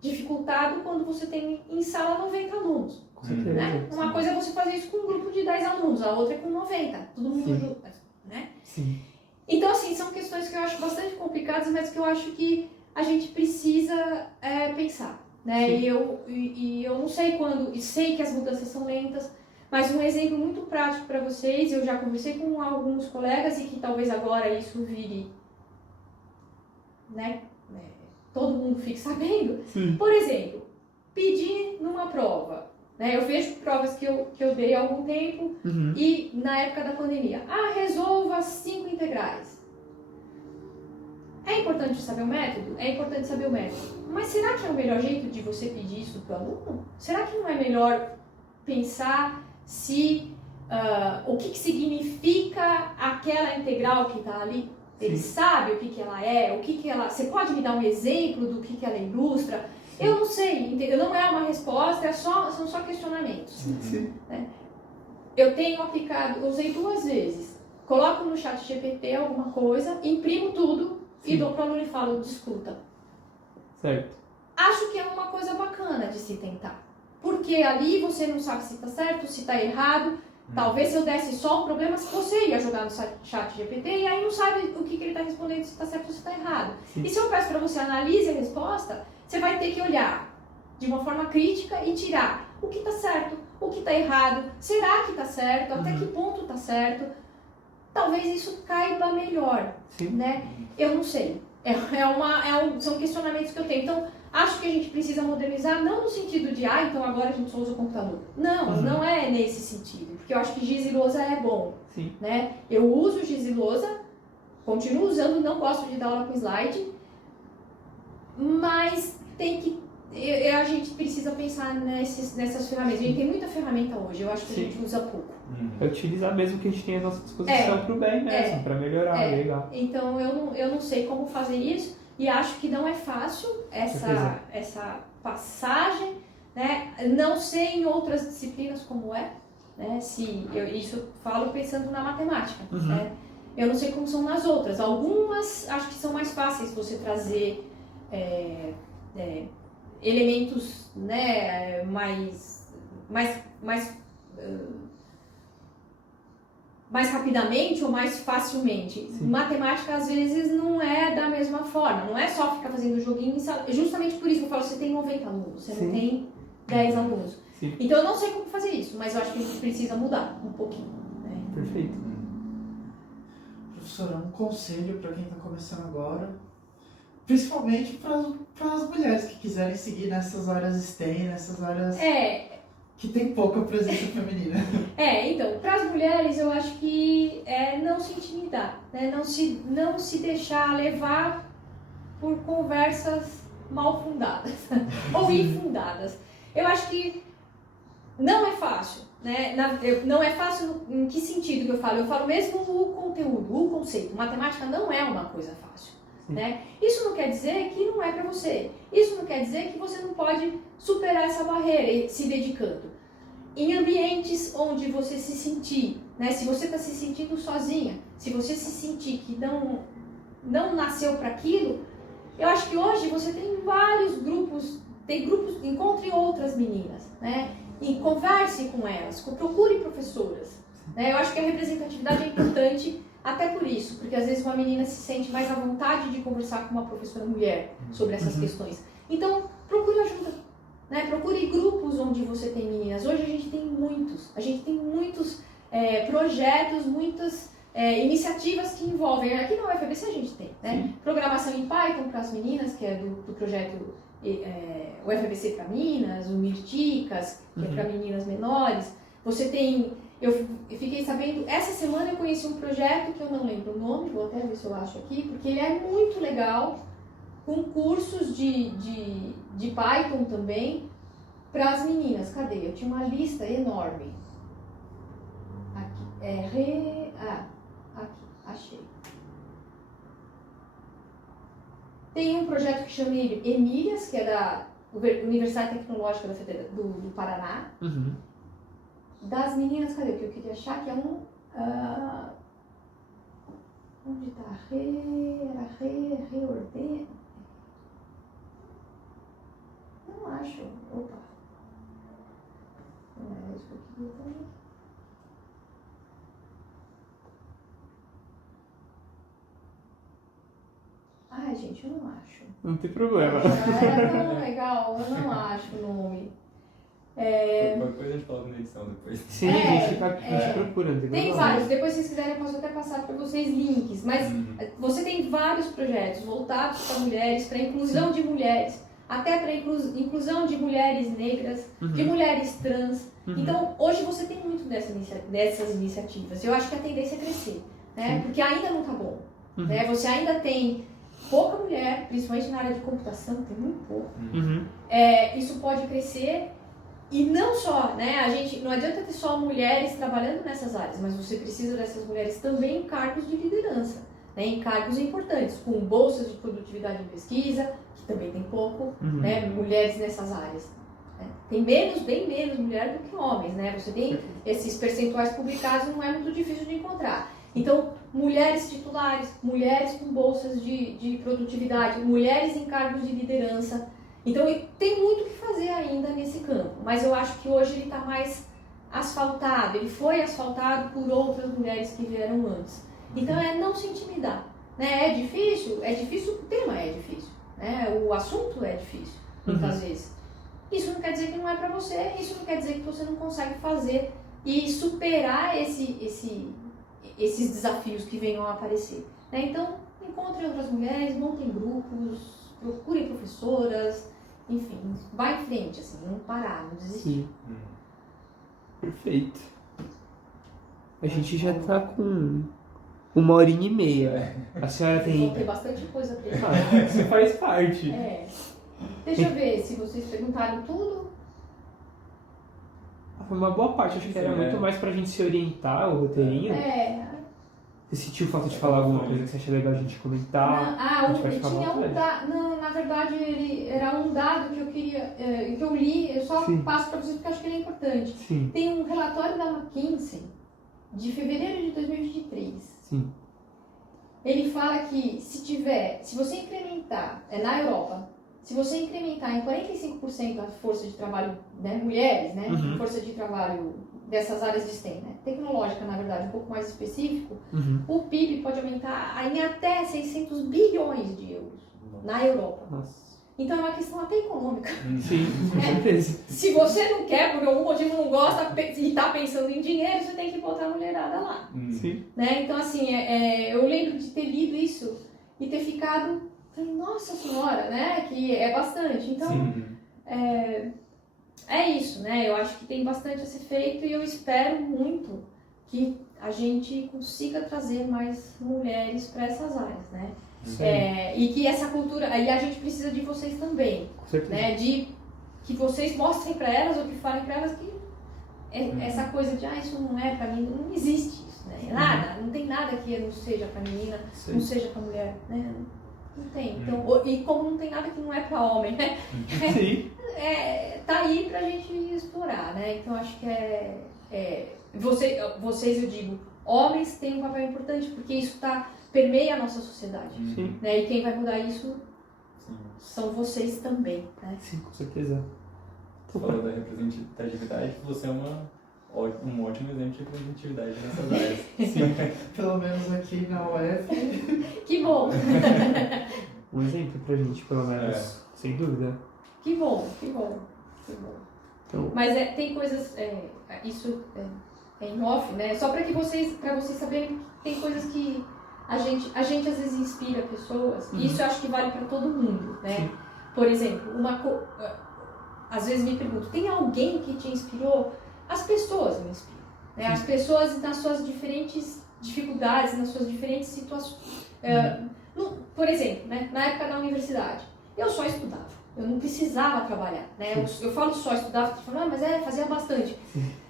dificultado quando você tem em sala 90 alunos. Com certeza. Né? Uma coisa é você fazer isso com um grupo de 10 alunos, a outra é com 90, todo mundo Sim. junto. Né? Sim. Então, assim, são questões que eu acho bastante complicadas, mas que eu acho que a gente precisa pensar. Né? E eu não sei quando, e sei que as mudanças são lentas, mas um exemplo muito prático para vocês, eu já conversei com alguns colegas e que talvez agora isso vire, né? Todo mundo fique sabendo. Sim. Por exemplo, pedir numa prova. Né? Eu vejo provas que eu dei há algum tempo Uhum. e na época da pandemia. Resolva 5 integrais. É importante saber o método? É importante saber o método. Mas será que é o melhor jeito de você pedir isso para o aluno? Será que não é melhor pensar se o que significa aquela integral que está ali? Ele sabe o que ela é, o que ela... Você pode me dar um exemplo do que ela ilustra? Eu não sei, não é uma resposta, são só questionamentos. Sim. Né? Eu tenho aplicado, usei 2 vezes. Coloco no chat GPT alguma coisa, imprimo tudo e dou para o aluno e falo, discuta. Certo. Acho que é uma coisa bacana de se tentar. Porque ali você não sabe se está certo, se está errado. Talvez se eu desse só um problema, você ia jogar no chat GPT e aí não sabe o que ele está respondendo, se está certo ou se está errado. Sim. E se eu peço para você analise a resposta, você vai ter que olhar de uma forma crítica e tirar o que está certo, o que está errado, será que está certo, até que ponto está certo. Talvez isso caiba melhor, Sim. né? Eu não sei. São questionamentos que eu tenho. Então, acho que a gente precisa modernizar, não no sentido de, então agora a gente só usa o computador. Não, não é nesse sentido. Porque eu acho que giz e lousa é bom. Sim. Né? Eu uso giz e lousa, continuo usando, não gosto de dar aula com slide, mas a gente precisa pensar nessas ferramentas. A gente tem muita ferramenta hoje, eu acho que a gente usa pouco. É utilizar mesmo o que a gente tem à nossa disposição para o bem mesmo, para melhorar, legal. Então eu não sei como fazer isso e acho que não é fácil essa passagem, né? Não sei em outras disciplinas como é, né? Isso eu falo pensando na matemática, né? Eu não sei como são nas outras. Algumas acho que são mais fáceis você trazer elementos, né, mais rapidamente ou mais facilmente. Sim. Matemática, às vezes, não é da mesma forma. Não é só ficar fazendo joguinho em sala. Justamente por isso que eu falo, você tem 90 alunos, você não tem 10 alunos. Sim. Então, eu não sei como fazer isso, mas eu acho que a gente precisa mudar um pouquinho. Né? Perfeito. Professora, um conselho para quem está começando agora, principalmente para as mulheres que quiserem seguir nessas áreas STEM, nessas áreas que tem pouca presença feminina. Então, para as mulheres eu acho que não se intimidar, né? Não se deixar levar por conversas mal fundadas ou infundadas. Eu acho que não é fácil, né? Não é fácil em que sentido que eu falo? Eu falo mesmo o conteúdo, o conceito. Matemática não é uma coisa fácil. Né? Isso não quer dizer que não é para você. Isso não quer dizer que você não pode superar essa barreira se dedicando. Em ambientes onde você se sentir, né? Se você está se sentindo sozinha, se você se sentir que não nasceu para aquilo, eu acho que hoje você tem vários grupos, encontre outras meninas, né? E converse com elas, procure professoras. Né? Eu acho que a representatividade é importante. Até por isso, porque às vezes uma menina se sente mais à vontade de conversar com uma professora mulher sobre essas questões. Então, procure ajuda, né? Procure grupos onde você tem meninas. Hoje a gente tem muitos projetos, muitas iniciativas que envolvem. Aqui na UFABC a gente tem, né? Programação em Python para as meninas, que é do projeto UFABC para Minas, o Mirticas, que é para meninas menores. Você tem... Eu fiquei sabendo, essa semana eu conheci um projeto que eu não lembro o nome, vou até ver se eu acho aqui, porque ele é muito legal, com cursos de Python também, para as meninas. Cadê? Eu tinha uma lista enorme. Aqui, aqui, achei. Tem um projeto que chama Emílias, que é da Universidade Tecnológica do Paraná. Das meninas, cadê? O que eu queria achar que é um... onde está? Reordena... acho. Opa. Não é isso que eu queria também. Ai, gente, eu não acho. Não tem problema. Era tão legal, eu não acho o nome. Qualquer coisa a gente coloca na edição depois. Sim, a gente procura. Tem vários, depois se vocês quiserem eu posso até passar para vocês links, mas você tem vários projetos voltados para mulheres, para inclusão de mulheres, até para inclusão de mulheres negras, de mulheres trans. Então, hoje você tem muito dessas iniciativas. Eu acho que a tendência é crescer, né? Porque ainda não tá bom. Né? Você ainda tem pouca mulher, principalmente na área de computação, tem muito pouco. Isso pode crescer. E não só, né? Não adianta ter só mulheres trabalhando nessas áreas, mas você precisa dessas mulheres também em cargos de liderança, né? Em cargos importantes, com bolsas de produtividade em pesquisa, que também tem pouco, né? Mulheres nessas áreas. Né? Tem bem menos mulheres do que homens, né? Você tem esses percentuais publicados, não é muito difícil de encontrar. Então, mulheres titulares, mulheres com bolsas de produtividade, mulheres em cargos de liderança. Então, tem muito o que fazer ainda nesse campo, mas eu acho que hoje ele está mais asfaltado, ele foi asfaltado por outras mulheres que vieram antes. Então, não se intimidar. Né? É difícil, o tema é difícil, né? O assunto é difícil, muitas vezes. Isso não quer dizer que não é para você, isso não quer dizer que você não consegue fazer e superar esses desafios que venham a aparecer. Né? Então, encontrem outras mulheres, montem grupos, procurem professoras, enfim, vai em frente, assim, não parar, não desistir. Sim. Perfeito. A gente já tá com 1h30. A senhora tem... Vou ter bastante coisa pra ele. Você faz parte. Deixa eu ver se vocês perguntaram tudo. Foi uma boa parte, acho que era muito mais pra gente se orientar, o roteirinho. Você sentiu falta de falar alguma coisa que você acha legal a gente comentar? Na verdade, ele era um dado que eu queria, que eu li, eu só passo para vocês porque acho que ele é importante. Sim. Tem um relatório da McKinsey, de fevereiro de 2023. Sim. Ele fala que se você incrementar, na Europa, se você incrementar em 45% a força de trabalho, né, mulheres, né, força de trabalho dessas áreas de STEM, né, tecnológica, na verdade, um pouco mais específico, o PIB pode aumentar em até 600 bilhões de euros na Europa. Nossa. Então é uma questão até econômica. Sim, com certeza. Se você não quer, por algum motivo não gosta e está pensando em dinheiro, você tem que botar a mulherada lá. Sim. Né? Então, assim, eu lembro de ter lido isso e ter ficado, nossa senhora, né? Que é bastante. Então, é isso, né? Eu acho que tem bastante a ser feito e eu espero muito que a gente consiga trazer mais mulheres para essas áreas, né? E que essa cultura, aí a gente precisa de vocês também, né? De que vocês mostrem para elas ou que falem para elas que essa coisa de isso não é para mim, não existe isso, né? Nada, não tem nada que não seja para menina, não seja para mulher, né? Não tem. Então, e como não tem nada que não é para homem, né? Tá aí pra gente explorar, né? Então acho que vocês, eu digo, homens têm um papel importante porque isso permeia a nossa sociedade, né? E quem vai mudar isso são vocês também, né? Sim, com certeza. Você falou da representatividade, você é um ótimo exemplo de representatividade nessas áreas. Sim, pelo menos aqui na UF. Que bom! Um exemplo pra gente, pelo menos, sem dúvida. Que bom. Então, mas tem coisas, isso é em off, né? Só para vocês saberem que tem coisas que a gente às vezes inspira pessoas, e isso eu acho que vale para todo mundo, né? Sim. Por exemplo, às vezes me pergunto, tem alguém que te inspirou? As pessoas me inspiram, né? As pessoas nas suas diferentes dificuldades, nas suas diferentes situações. Por exemplo, né? Na época da universidade, eu só estudava, eu não precisava trabalhar, né? Eu falo só estudava, mas fazia bastante.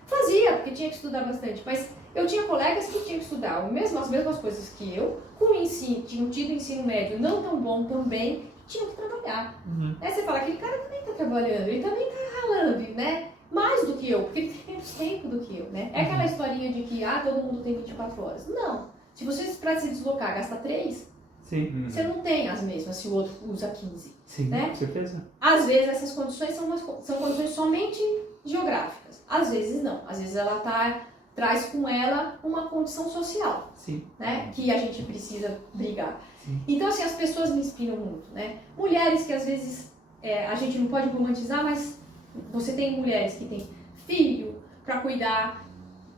Fazia, porque tinha que estudar bastante, mas eu tinha colegas que tinham que estudar as mesmas coisas que eu, com ensino, tinham tido ensino médio não tão bom também, tinham que trabalhar. Né? Você fala, aquele cara também está trabalhando, ele também está ralando, né? Mais do que eu, porque ele tem menos tempo do que eu, né? É aquela historinha de que todo mundo tem 24 horas. Não. Se você para se deslocar gasta 3, Sim. Você não tem as mesmas se o outro usa 15. Sim, né? com certeza. Às vezes essas condições são condições somente geográficas. Às vezes não. Às vezes ela traz com ela uma condição social. Sim. Né? Que a gente precisa brigar. Sim. Então, assim, as pessoas me inspiram muito, né? Mulheres que às vezes a gente não pode romantizar, mas você tem mulheres que têm filho para cuidar,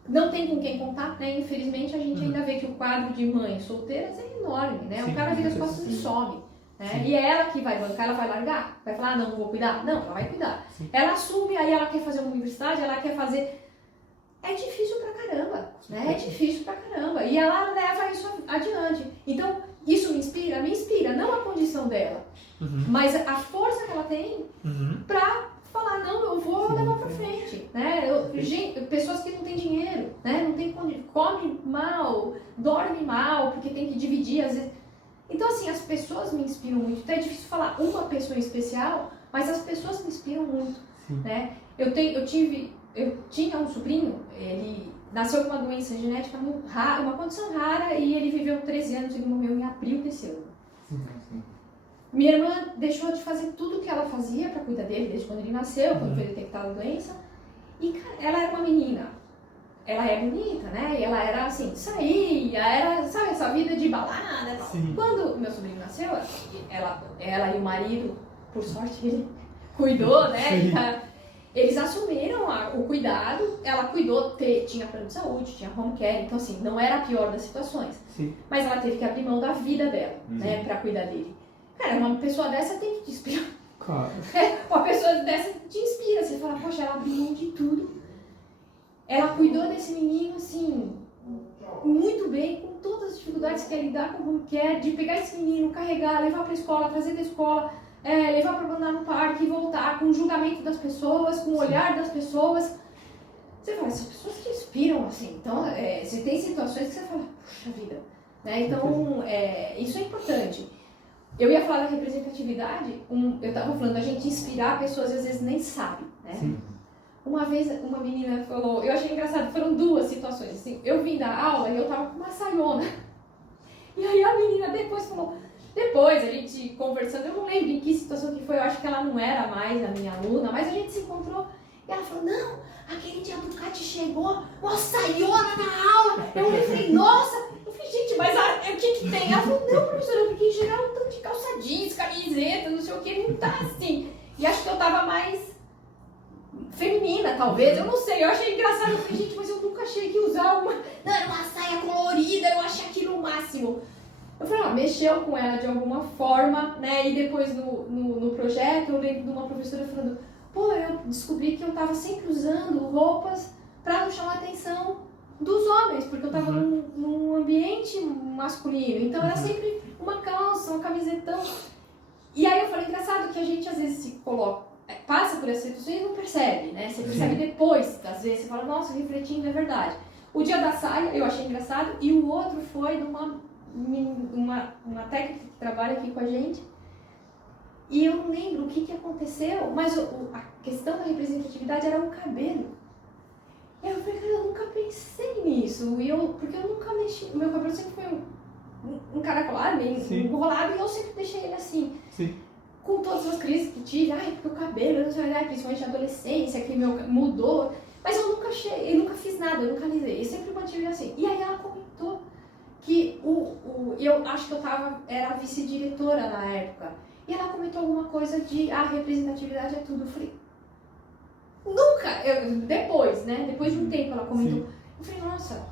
não tem com quem contar, né? Infelizmente, a gente ainda vê que o quadro de mães solteiras é enorme, né? Sim, o cara vira as costas e some. Né? E é ela que vai bancar, ela vai largar? Vai falar, não vou cuidar? Não, ela vai cuidar. Sim. Ela assume, aí ela quer fazer uma universidade, ela quer fazer... É difícil pra caramba, né? É difícil pra caramba. E ela leva isso adiante. Então, isso me inspira, não a condição dela, mas a força que ela tem pra falar, não, eu vou levar pra frente, né? Pessoas que não têm dinheiro, né? Não tem come mal, dorme mal, porque tem que dividir, às vezes. Então, assim, as pessoas me inspiram muito. Então, é difícil falar uma pessoa em especial, mas as pessoas me inspiram muito, né? Eu tinha um sobrinho, ele nasceu com uma doença genética muito rara, uma condição rara, e ele viveu 13 anos, ele morreu em abril desse ano. Minha irmã deixou de fazer tudo que ela fazia para cuidar dele, desde quando ele nasceu, quando foi detectada a doença. E, cara, ela era uma menina. Ela é bonita, né? E ela era assim, saía, era, sabe, essa vida de balada e tal. Quando meu sobrinho nasceu, ela e o marido, por sorte, ele cuidou, né? Eles assumiram o cuidado, ela cuidou, tinha plano de saúde, tinha home care, então assim, não era a pior das situações. Mas ela teve que abrir mão da vida dela, né, pra cuidar dele. Cara, uma pessoa dessa tem que te inspirar. Claro. Uma pessoa dessa te inspira, você fala, poxa, ela abriu mão de tudo. Ela cuidou desse menino, assim, muito bem, com todas as dificuldades que é lidar com o home care, de pegar esse menino, carregar, levar pra escola, trazer da escola, levar para andar no parque e voltar, com o julgamento das pessoas, com o olhar das pessoas. Você fala, essas pessoas te inspiram, assim. Então, você tem situações que você fala, puxa vida. Né? Então, isso é importante. Eu ia falar da representatividade, eu estava falando da gente inspirar pessoas, às vezes nem sabe. Né? Uma vez, uma menina falou, eu achei engraçado, foram duas situações. Assim, eu vim da aula e eu estava com uma saiona. E aí a menina depois falou... Depois, a gente conversando, eu não lembro em que situação que foi, eu acho que ela não era mais a minha aluna, mas a gente se encontrou e ela falou, não, aquele dia a Ducati chegou, uma saiona na aula. Eu falei, nossa, eu falei, gente, mas o que tem? Ela falou, não, professora, porque em geral um tanto de calça jeans, camiseta, não sei o que, não tá assim. E acho que eu tava mais feminina, talvez, eu não sei, eu achei engraçado, eu falei, gente, mas eu nunca achei que usar uma saia colorida, eu achei aquilo o máximo. Eu falei, mexeu com ela de alguma forma, né? E depois no projeto eu lembro de uma professora falando, pô, eu descobri que eu tava sempre usando roupas pra não chamar a atenção dos homens, porque eu tava num ambiente masculino. Então era sempre uma calça, uma camisetão. E aí eu falei, engraçado que a gente às vezes se coloca, passa por essas situações e não percebe, né? Você percebe depois, às vezes você fala, nossa, refletindo, é verdade. O dia da saia eu achei engraçado e o outro foi de uma técnica que trabalha aqui com a gente e eu não lembro o que aconteceu, mas a questão da representatividade era o cabelo. E eu falei, cara, eu nunca pensei nisso, porque eu nunca mexi, o meu cabelo sempre foi um caracolado, meio enrolado, e eu sempre deixei ele assim. Com todas as crises que tive, porque o cabelo, principalmente na adolescência, que mudou, mas eu nunca fiz nada, eu nunca alisei, eu sempre mantive assim. E aí ela comentou que eu acho que eu era vice-diretora na época, e ela comentou alguma coisa de representatividade é tudo. Eu falei, nunca, depois de um tempo ela comentou, eu falei, nossa,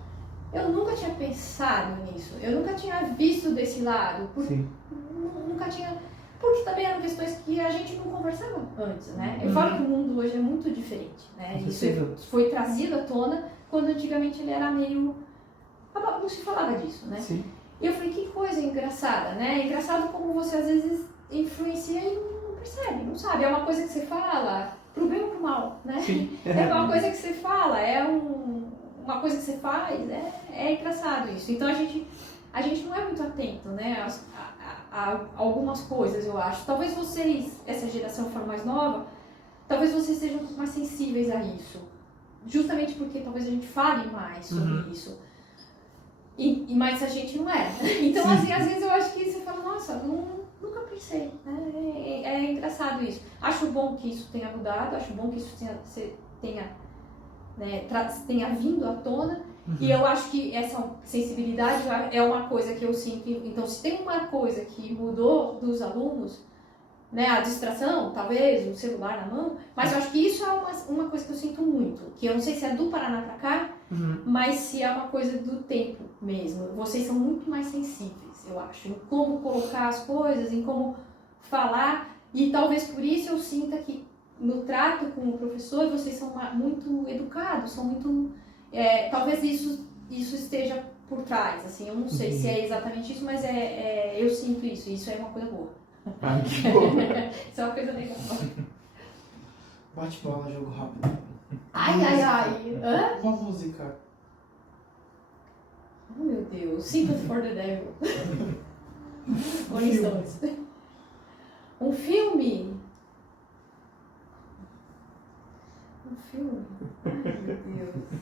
eu nunca tinha pensado nisso, eu nunca tinha visto desse lado, nunca tinha, porque também eram questões que a gente não conversava antes, né? Eu falo que o mundo hoje é muito diferente, né? Isso foi trazido à tona, quando antigamente ele era meio... não se falava disso, né? E eu falei, que coisa engraçada, né? Engraçado como você às vezes influencia e não percebe, não sabe. É uma coisa que você fala, pro bem ou pro mal, né? É uma coisa que você fala, uma coisa que você faz, é engraçado isso. Então a gente não é muito atento, né? A algumas coisas, eu acho. Talvez vocês, essa geração for mais nova, talvez vocês sejam um pouco mais sensíveis a isso. Justamente porque talvez a gente fale mais sobre isso. Mas a gente não é. Então, assim, às vezes eu acho que você fala, falo, nossa, nunca pensei, né? É engraçado isso. Acho bom que isso tenha mudado, acho bom que isso tenha vindo à tona. E eu acho que essa sensibilidade é uma coisa que eu sinto. Então, se tem uma coisa que mudou dos alunos, né, a distração, talvez, o celular na mão, mas eu acho que isso é uma coisa que eu sinto muito. Que eu não sei se é do Paraná pra cá, mas se é uma coisa do tempo mesmo. Vocês são muito mais sensíveis, eu acho, em como colocar as coisas, em como falar. E talvez por isso eu sinta que no trato com o professor vocês são muito educados, são muito... talvez isso esteja por trás, assim, eu não sei se é exatamente isso, mas eu sinto isso, e isso é uma coisa boa. Que bom. Isso é uma coisa legal. Bate bola, jogo rápido. Ai. Hã? Uma música. Oh, meu Deus. Sympathy for the Devil. Rolling Stones. Um filme? Ai, meu Deus.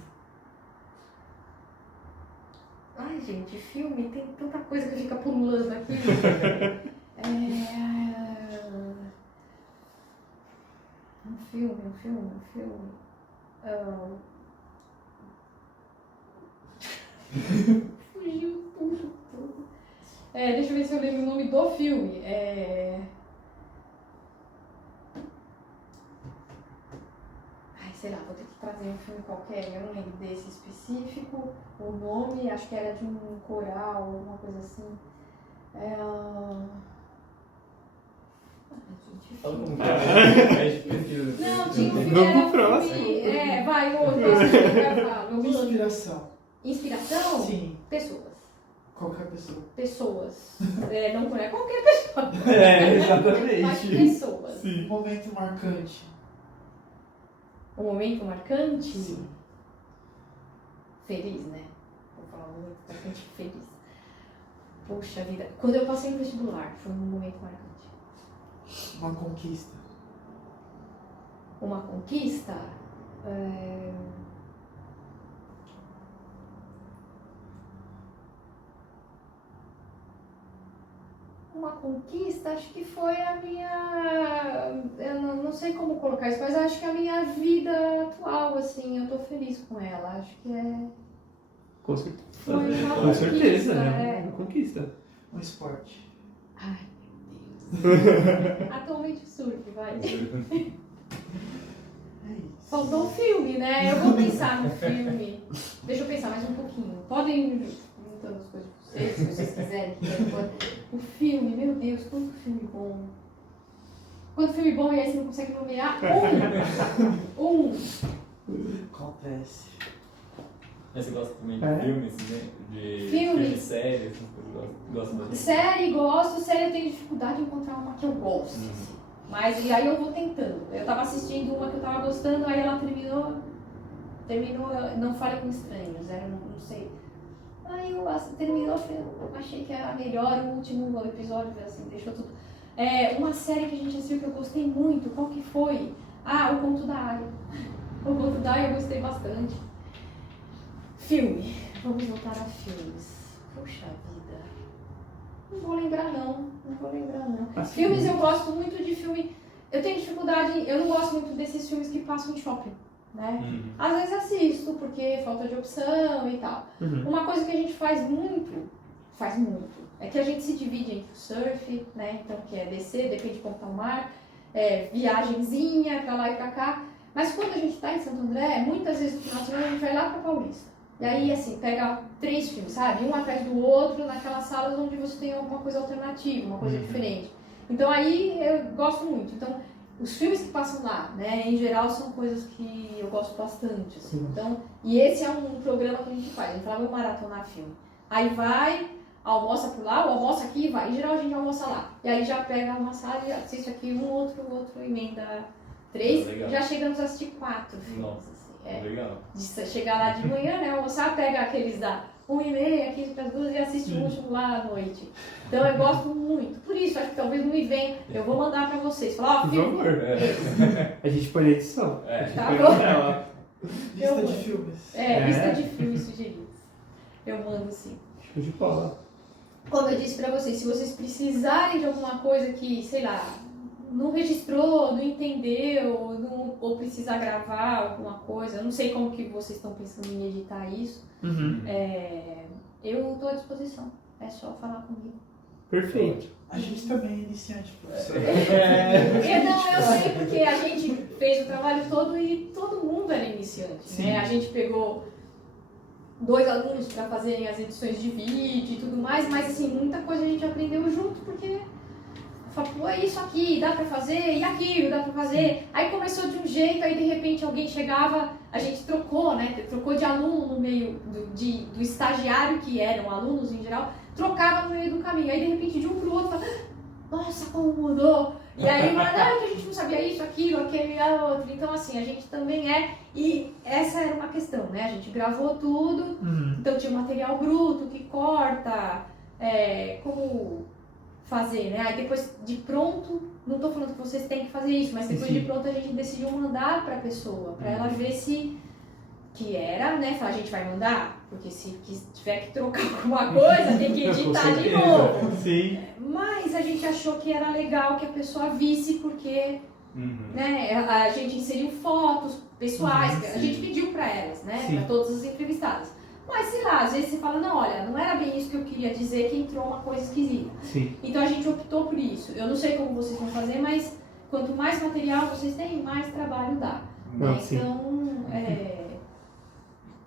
Ai, gente, filme tem tanta coisa que fica pululando aqui. Um filme. Fugiu tudo. Deixa eu ver se eu lembro o nome do filme. Sei lá, vou ter que trazer um filme qualquer, eu não lembro desse específico. O nome, acho que era de um coral, alguma coisa assim. Fala como que é. Não, tinha um filme. Vamos pro próximo. Vai, outro. Eu falo. Inspiração. Inspiração? Sim. Pessoas. Qualquer pessoa. Pessoas. Não é qualquer pessoa. Exatamente. Mas pessoas. Sim. Momento marcante. Um momento marcante? Sim. Feliz, né? Vou falar um momento marcante feliz. Poxa vida. Quando eu passei no vestibular, foi um momento marcante. Uma conquista. Uma conquista? Uma conquista, acho que foi a minha... Eu não sei como colocar isso, mas acho que a minha vida atual, assim, eu tô feliz com ela. Acho que Com certeza. foi uma Com certeza, conquista, né? Uma conquista. Um esporte. Ai, meu Deus. Atualmente surf, vai. É isso. Faltou um filme, né? Eu vou pensar no filme. Deixa eu pensar mais um pouquinho. Podem ir juntando as coisas pra vocês, se vocês quiserem. O filme, meu Deus, quanto filme bom. Quanto filme bom e aí você não consegue nomear? Um. Acontece. Mas você gosta também de filmes, né? De Filme, séries, gosta bastante? Série, gosto. Série eu tenho dificuldade de encontrar uma que eu gosto. Mas e aí eu vou tentando. Eu tava assistindo uma que eu tava gostando, aí ela terminou Não Fale com Estranhos, não sei. Aí terminou, eu achei que era melhor, o último episódio, assim, deixou tudo. Uma série que a gente assistiu que eu gostei muito, qual que foi? O Conto da Aia. O Conto da Aia eu gostei bastante. Filme, vamos voltar a filmes. Puxa vida. Não vou lembrar não. Assim, Filmes eu gosto muito de filme. Eu tenho dificuldade, eu não gosto muito desses filmes que passam em shopping, né? Às vezes assisto, porque falta de opção e tal. Uma coisa que a gente faz muito, é que a gente se divide entre o surf, né? Então, que é descer, depende de como tá o mar, viagenzinha pra lá e pra cá. Mas quando a gente tá em Santo André, muitas vezes no final de semana a gente vai lá pra Paulista. E aí, assim, pega 3 filmes, sabe? Um atrás do outro, naquelas salas onde você tem alguma coisa alternativa, uma coisa diferente. Então, aí, eu gosto muito. Então, os filmes que passam lá, né, em geral, são coisas que eu gosto bastante, assim. Então, e esse é um programa que a gente faz. A gente fala, vamos maratonar filme. Aí vai, almoça por lá, ou almoça aqui e vai. Em geral, a gente almoça lá. E aí, já pega uma sala e assiste aqui outro, emenda 3. Já chegamos a assistir 4 filmes, Nossa. assim. Legal. De chegar lá de manhã, né, almoçar, pega aqueles da 1h30, 15 para as 2 e assiste o último lá à noite. Então eu gosto muito. Por isso, acho que talvez não me venha. Eu vou mandar para vocês. Falar, Por filme. favor. A gente põe na edição. Tá bom. Lista de filmes. Lista de filmes sugeridos. Eu mando sim. Show de bola. como eu disse pra vocês, se vocês precisarem de alguma coisa que, sei lá, não registrou, não entendeu, ou precisar gravar alguma coisa, eu não sei como que vocês estão pensando em editar isso, eu estou à disposição, é só falar comigo. Perfeito. A gente também é iniciante, professor. Eu sei porque a gente fez o trabalho todo e todo mundo era iniciante, né? A gente pegou 2 alunos para fazerem as edições de vídeo e tudo mais, mas assim, muita coisa a gente aprendeu junto, porque falou, é isso aqui, dá pra fazer, e aquilo, dá pra fazer. Aí começou de um jeito, aí de repente alguém chegava, a gente trocou, né? Trocou de aluno no meio do estagiário, que eram alunos em geral, trocava no meio do caminho. Aí de repente de um pro outro, falava, nossa, como mudou. E aí, mas não, que a gente não sabia isso, aquilo, aquele e outro. Então assim, a gente também e essa era uma questão, né? A gente gravou tudo, então tinha material bruto que corta, como fazer, né? Aí depois de pronto, não tô falando que vocês têm que fazer isso, mas depois de pronto a gente decidiu mandar pra pessoa, pra ela ver se que era, né? Falar, a gente vai mandar, porque se tiver que trocar alguma coisa, tem que editar de novo. Sim. Mas a gente achou que era legal que a pessoa visse, porque né, a gente inseriu fotos pessoais, a gente pediu pra elas, né? Pra todas as entrevistadas. Mas, sei lá, às vezes você fala, não, olha, não era bem isso que eu queria dizer, que entrou uma coisa esquisita. Sim. Então a gente optou por isso. Eu não sei como vocês vão fazer, mas quanto mais material vocês têm, mais trabalho dá. Não, né? Então,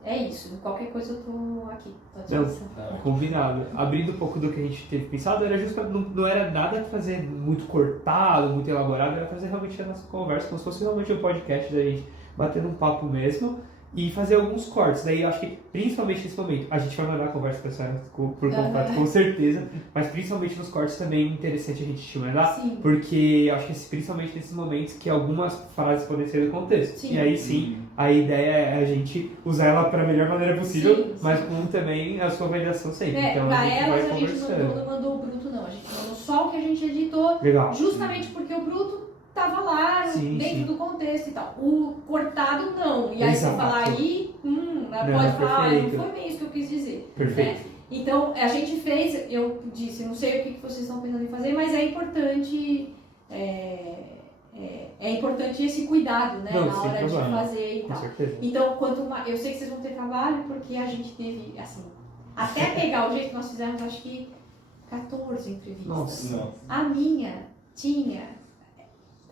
é isso. Qualquer coisa eu tô aqui. Tô à disposição. Combinado. Abrindo um pouco do que a gente teve pensado, era justamente, não era nada fazer muito cortado, muito elaborado, era fazer realmente a nossa conversa, como se fosse realmente um podcast da gente batendo um papo mesmo. E fazer alguns cortes. Daí eu acho que, principalmente nesse momento, a gente vai mandar a conversa pra senhora por contato, com certeza, mas principalmente nos cortes também é interessante a gente te mandar, porque eu acho que principalmente nesses momentos que algumas frases podem ser do contexto. Sim. E aí sim, a ideia é a gente usar ela para a melhor maneira possível, mas com também a sua validação sempre. Então pra a gente elas vai a gente conversando. não mandou o bruto não, a gente mandou só o que a gente editou, justamente porque o bruto tava lá dentro do contexto e tal. O cortado não. E aí você fala aí, pode falar, não foi bem isso que eu quis dizer. Perfeito. Né? Então, a gente fez, eu disse, não sei o que vocês estão pensando em fazer, mas é importante, importante esse cuidado, né, na hora de fazer e tal. Certeza. Então, eu sei que vocês vão ter trabalho, porque a gente teve, assim, até pegar o jeito que nós fizemos, acho que 14 entrevistas. Nossa. A minha tinha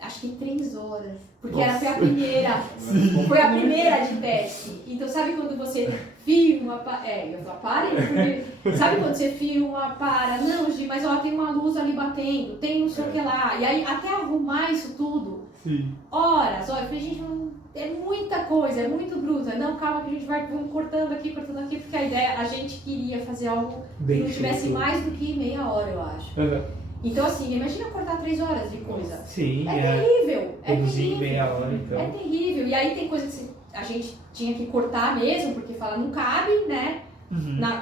acho que 3 horas, porque foi a primeira, foi a primeira de teste. Então sabe quando você filma, sabe quando você filma, não, Gi, mas ó, tem uma luz ali batendo, tem não sei o que lá, e aí até arrumar isso tudo, horas, olha, eu falei, gente, é muita coisa, é muito bruta, não, calma que a gente vai cortando aqui, porque a ideia, a gente queria fazer algo que não tivesse mais do que meia hora, eu acho. Então, assim, imagina cortar 3 horas de coisa. Sim, terrível. Reduzir em meia hora, então. É terrível. E aí tem coisa que a gente tinha que cortar mesmo, porque fala, não cabe, né?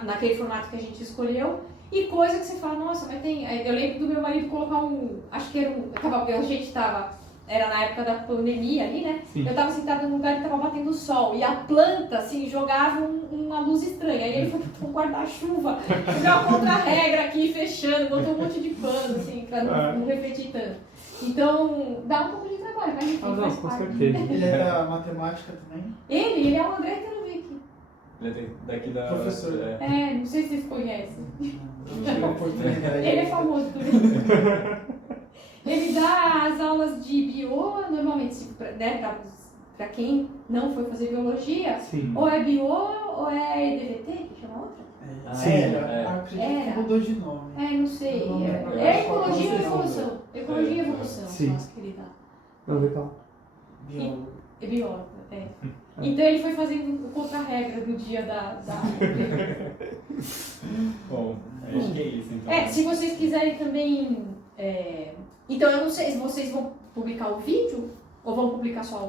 Naquele formato que a gente escolheu. E coisa que você fala, nossa, mas tem... Eu lembro do meu marido colocar acho que a gente tava... Era na época da pandemia ali, né? Eu tava sentada num lugar e tava batendo sol. E a planta, assim, jogava uma luz estranha. Aí ele foi com um guarda-chuva, jogou uma contra-regra aqui, fechando, botou um monte de pano, assim, pra não refletir tanto. Então, dá um pouco de trabalho, mas enfim, faz com parte. certeza. Ele era matemática também? Ele é o André Terovic. Ele é daqui da... Professor. Não sei se vocês conhecem. Ele é famoso também. Ele dá as aulas de bio, normalmente, né, pra quem não foi fazer biologia, ou é bio ou é EDVT, que chama outra? Acredito que mudou de nome. Não sei. É ecologia ou evolução? Ecologia e evolução, nossa querida. Legal. Biólogo. É biólogo, Então ele foi fazendo o contra-regra do dia da Bom, acho que é isso, então. Se vocês quiserem também... Então eu não sei se vocês vão publicar o vídeo ou vão publicar só o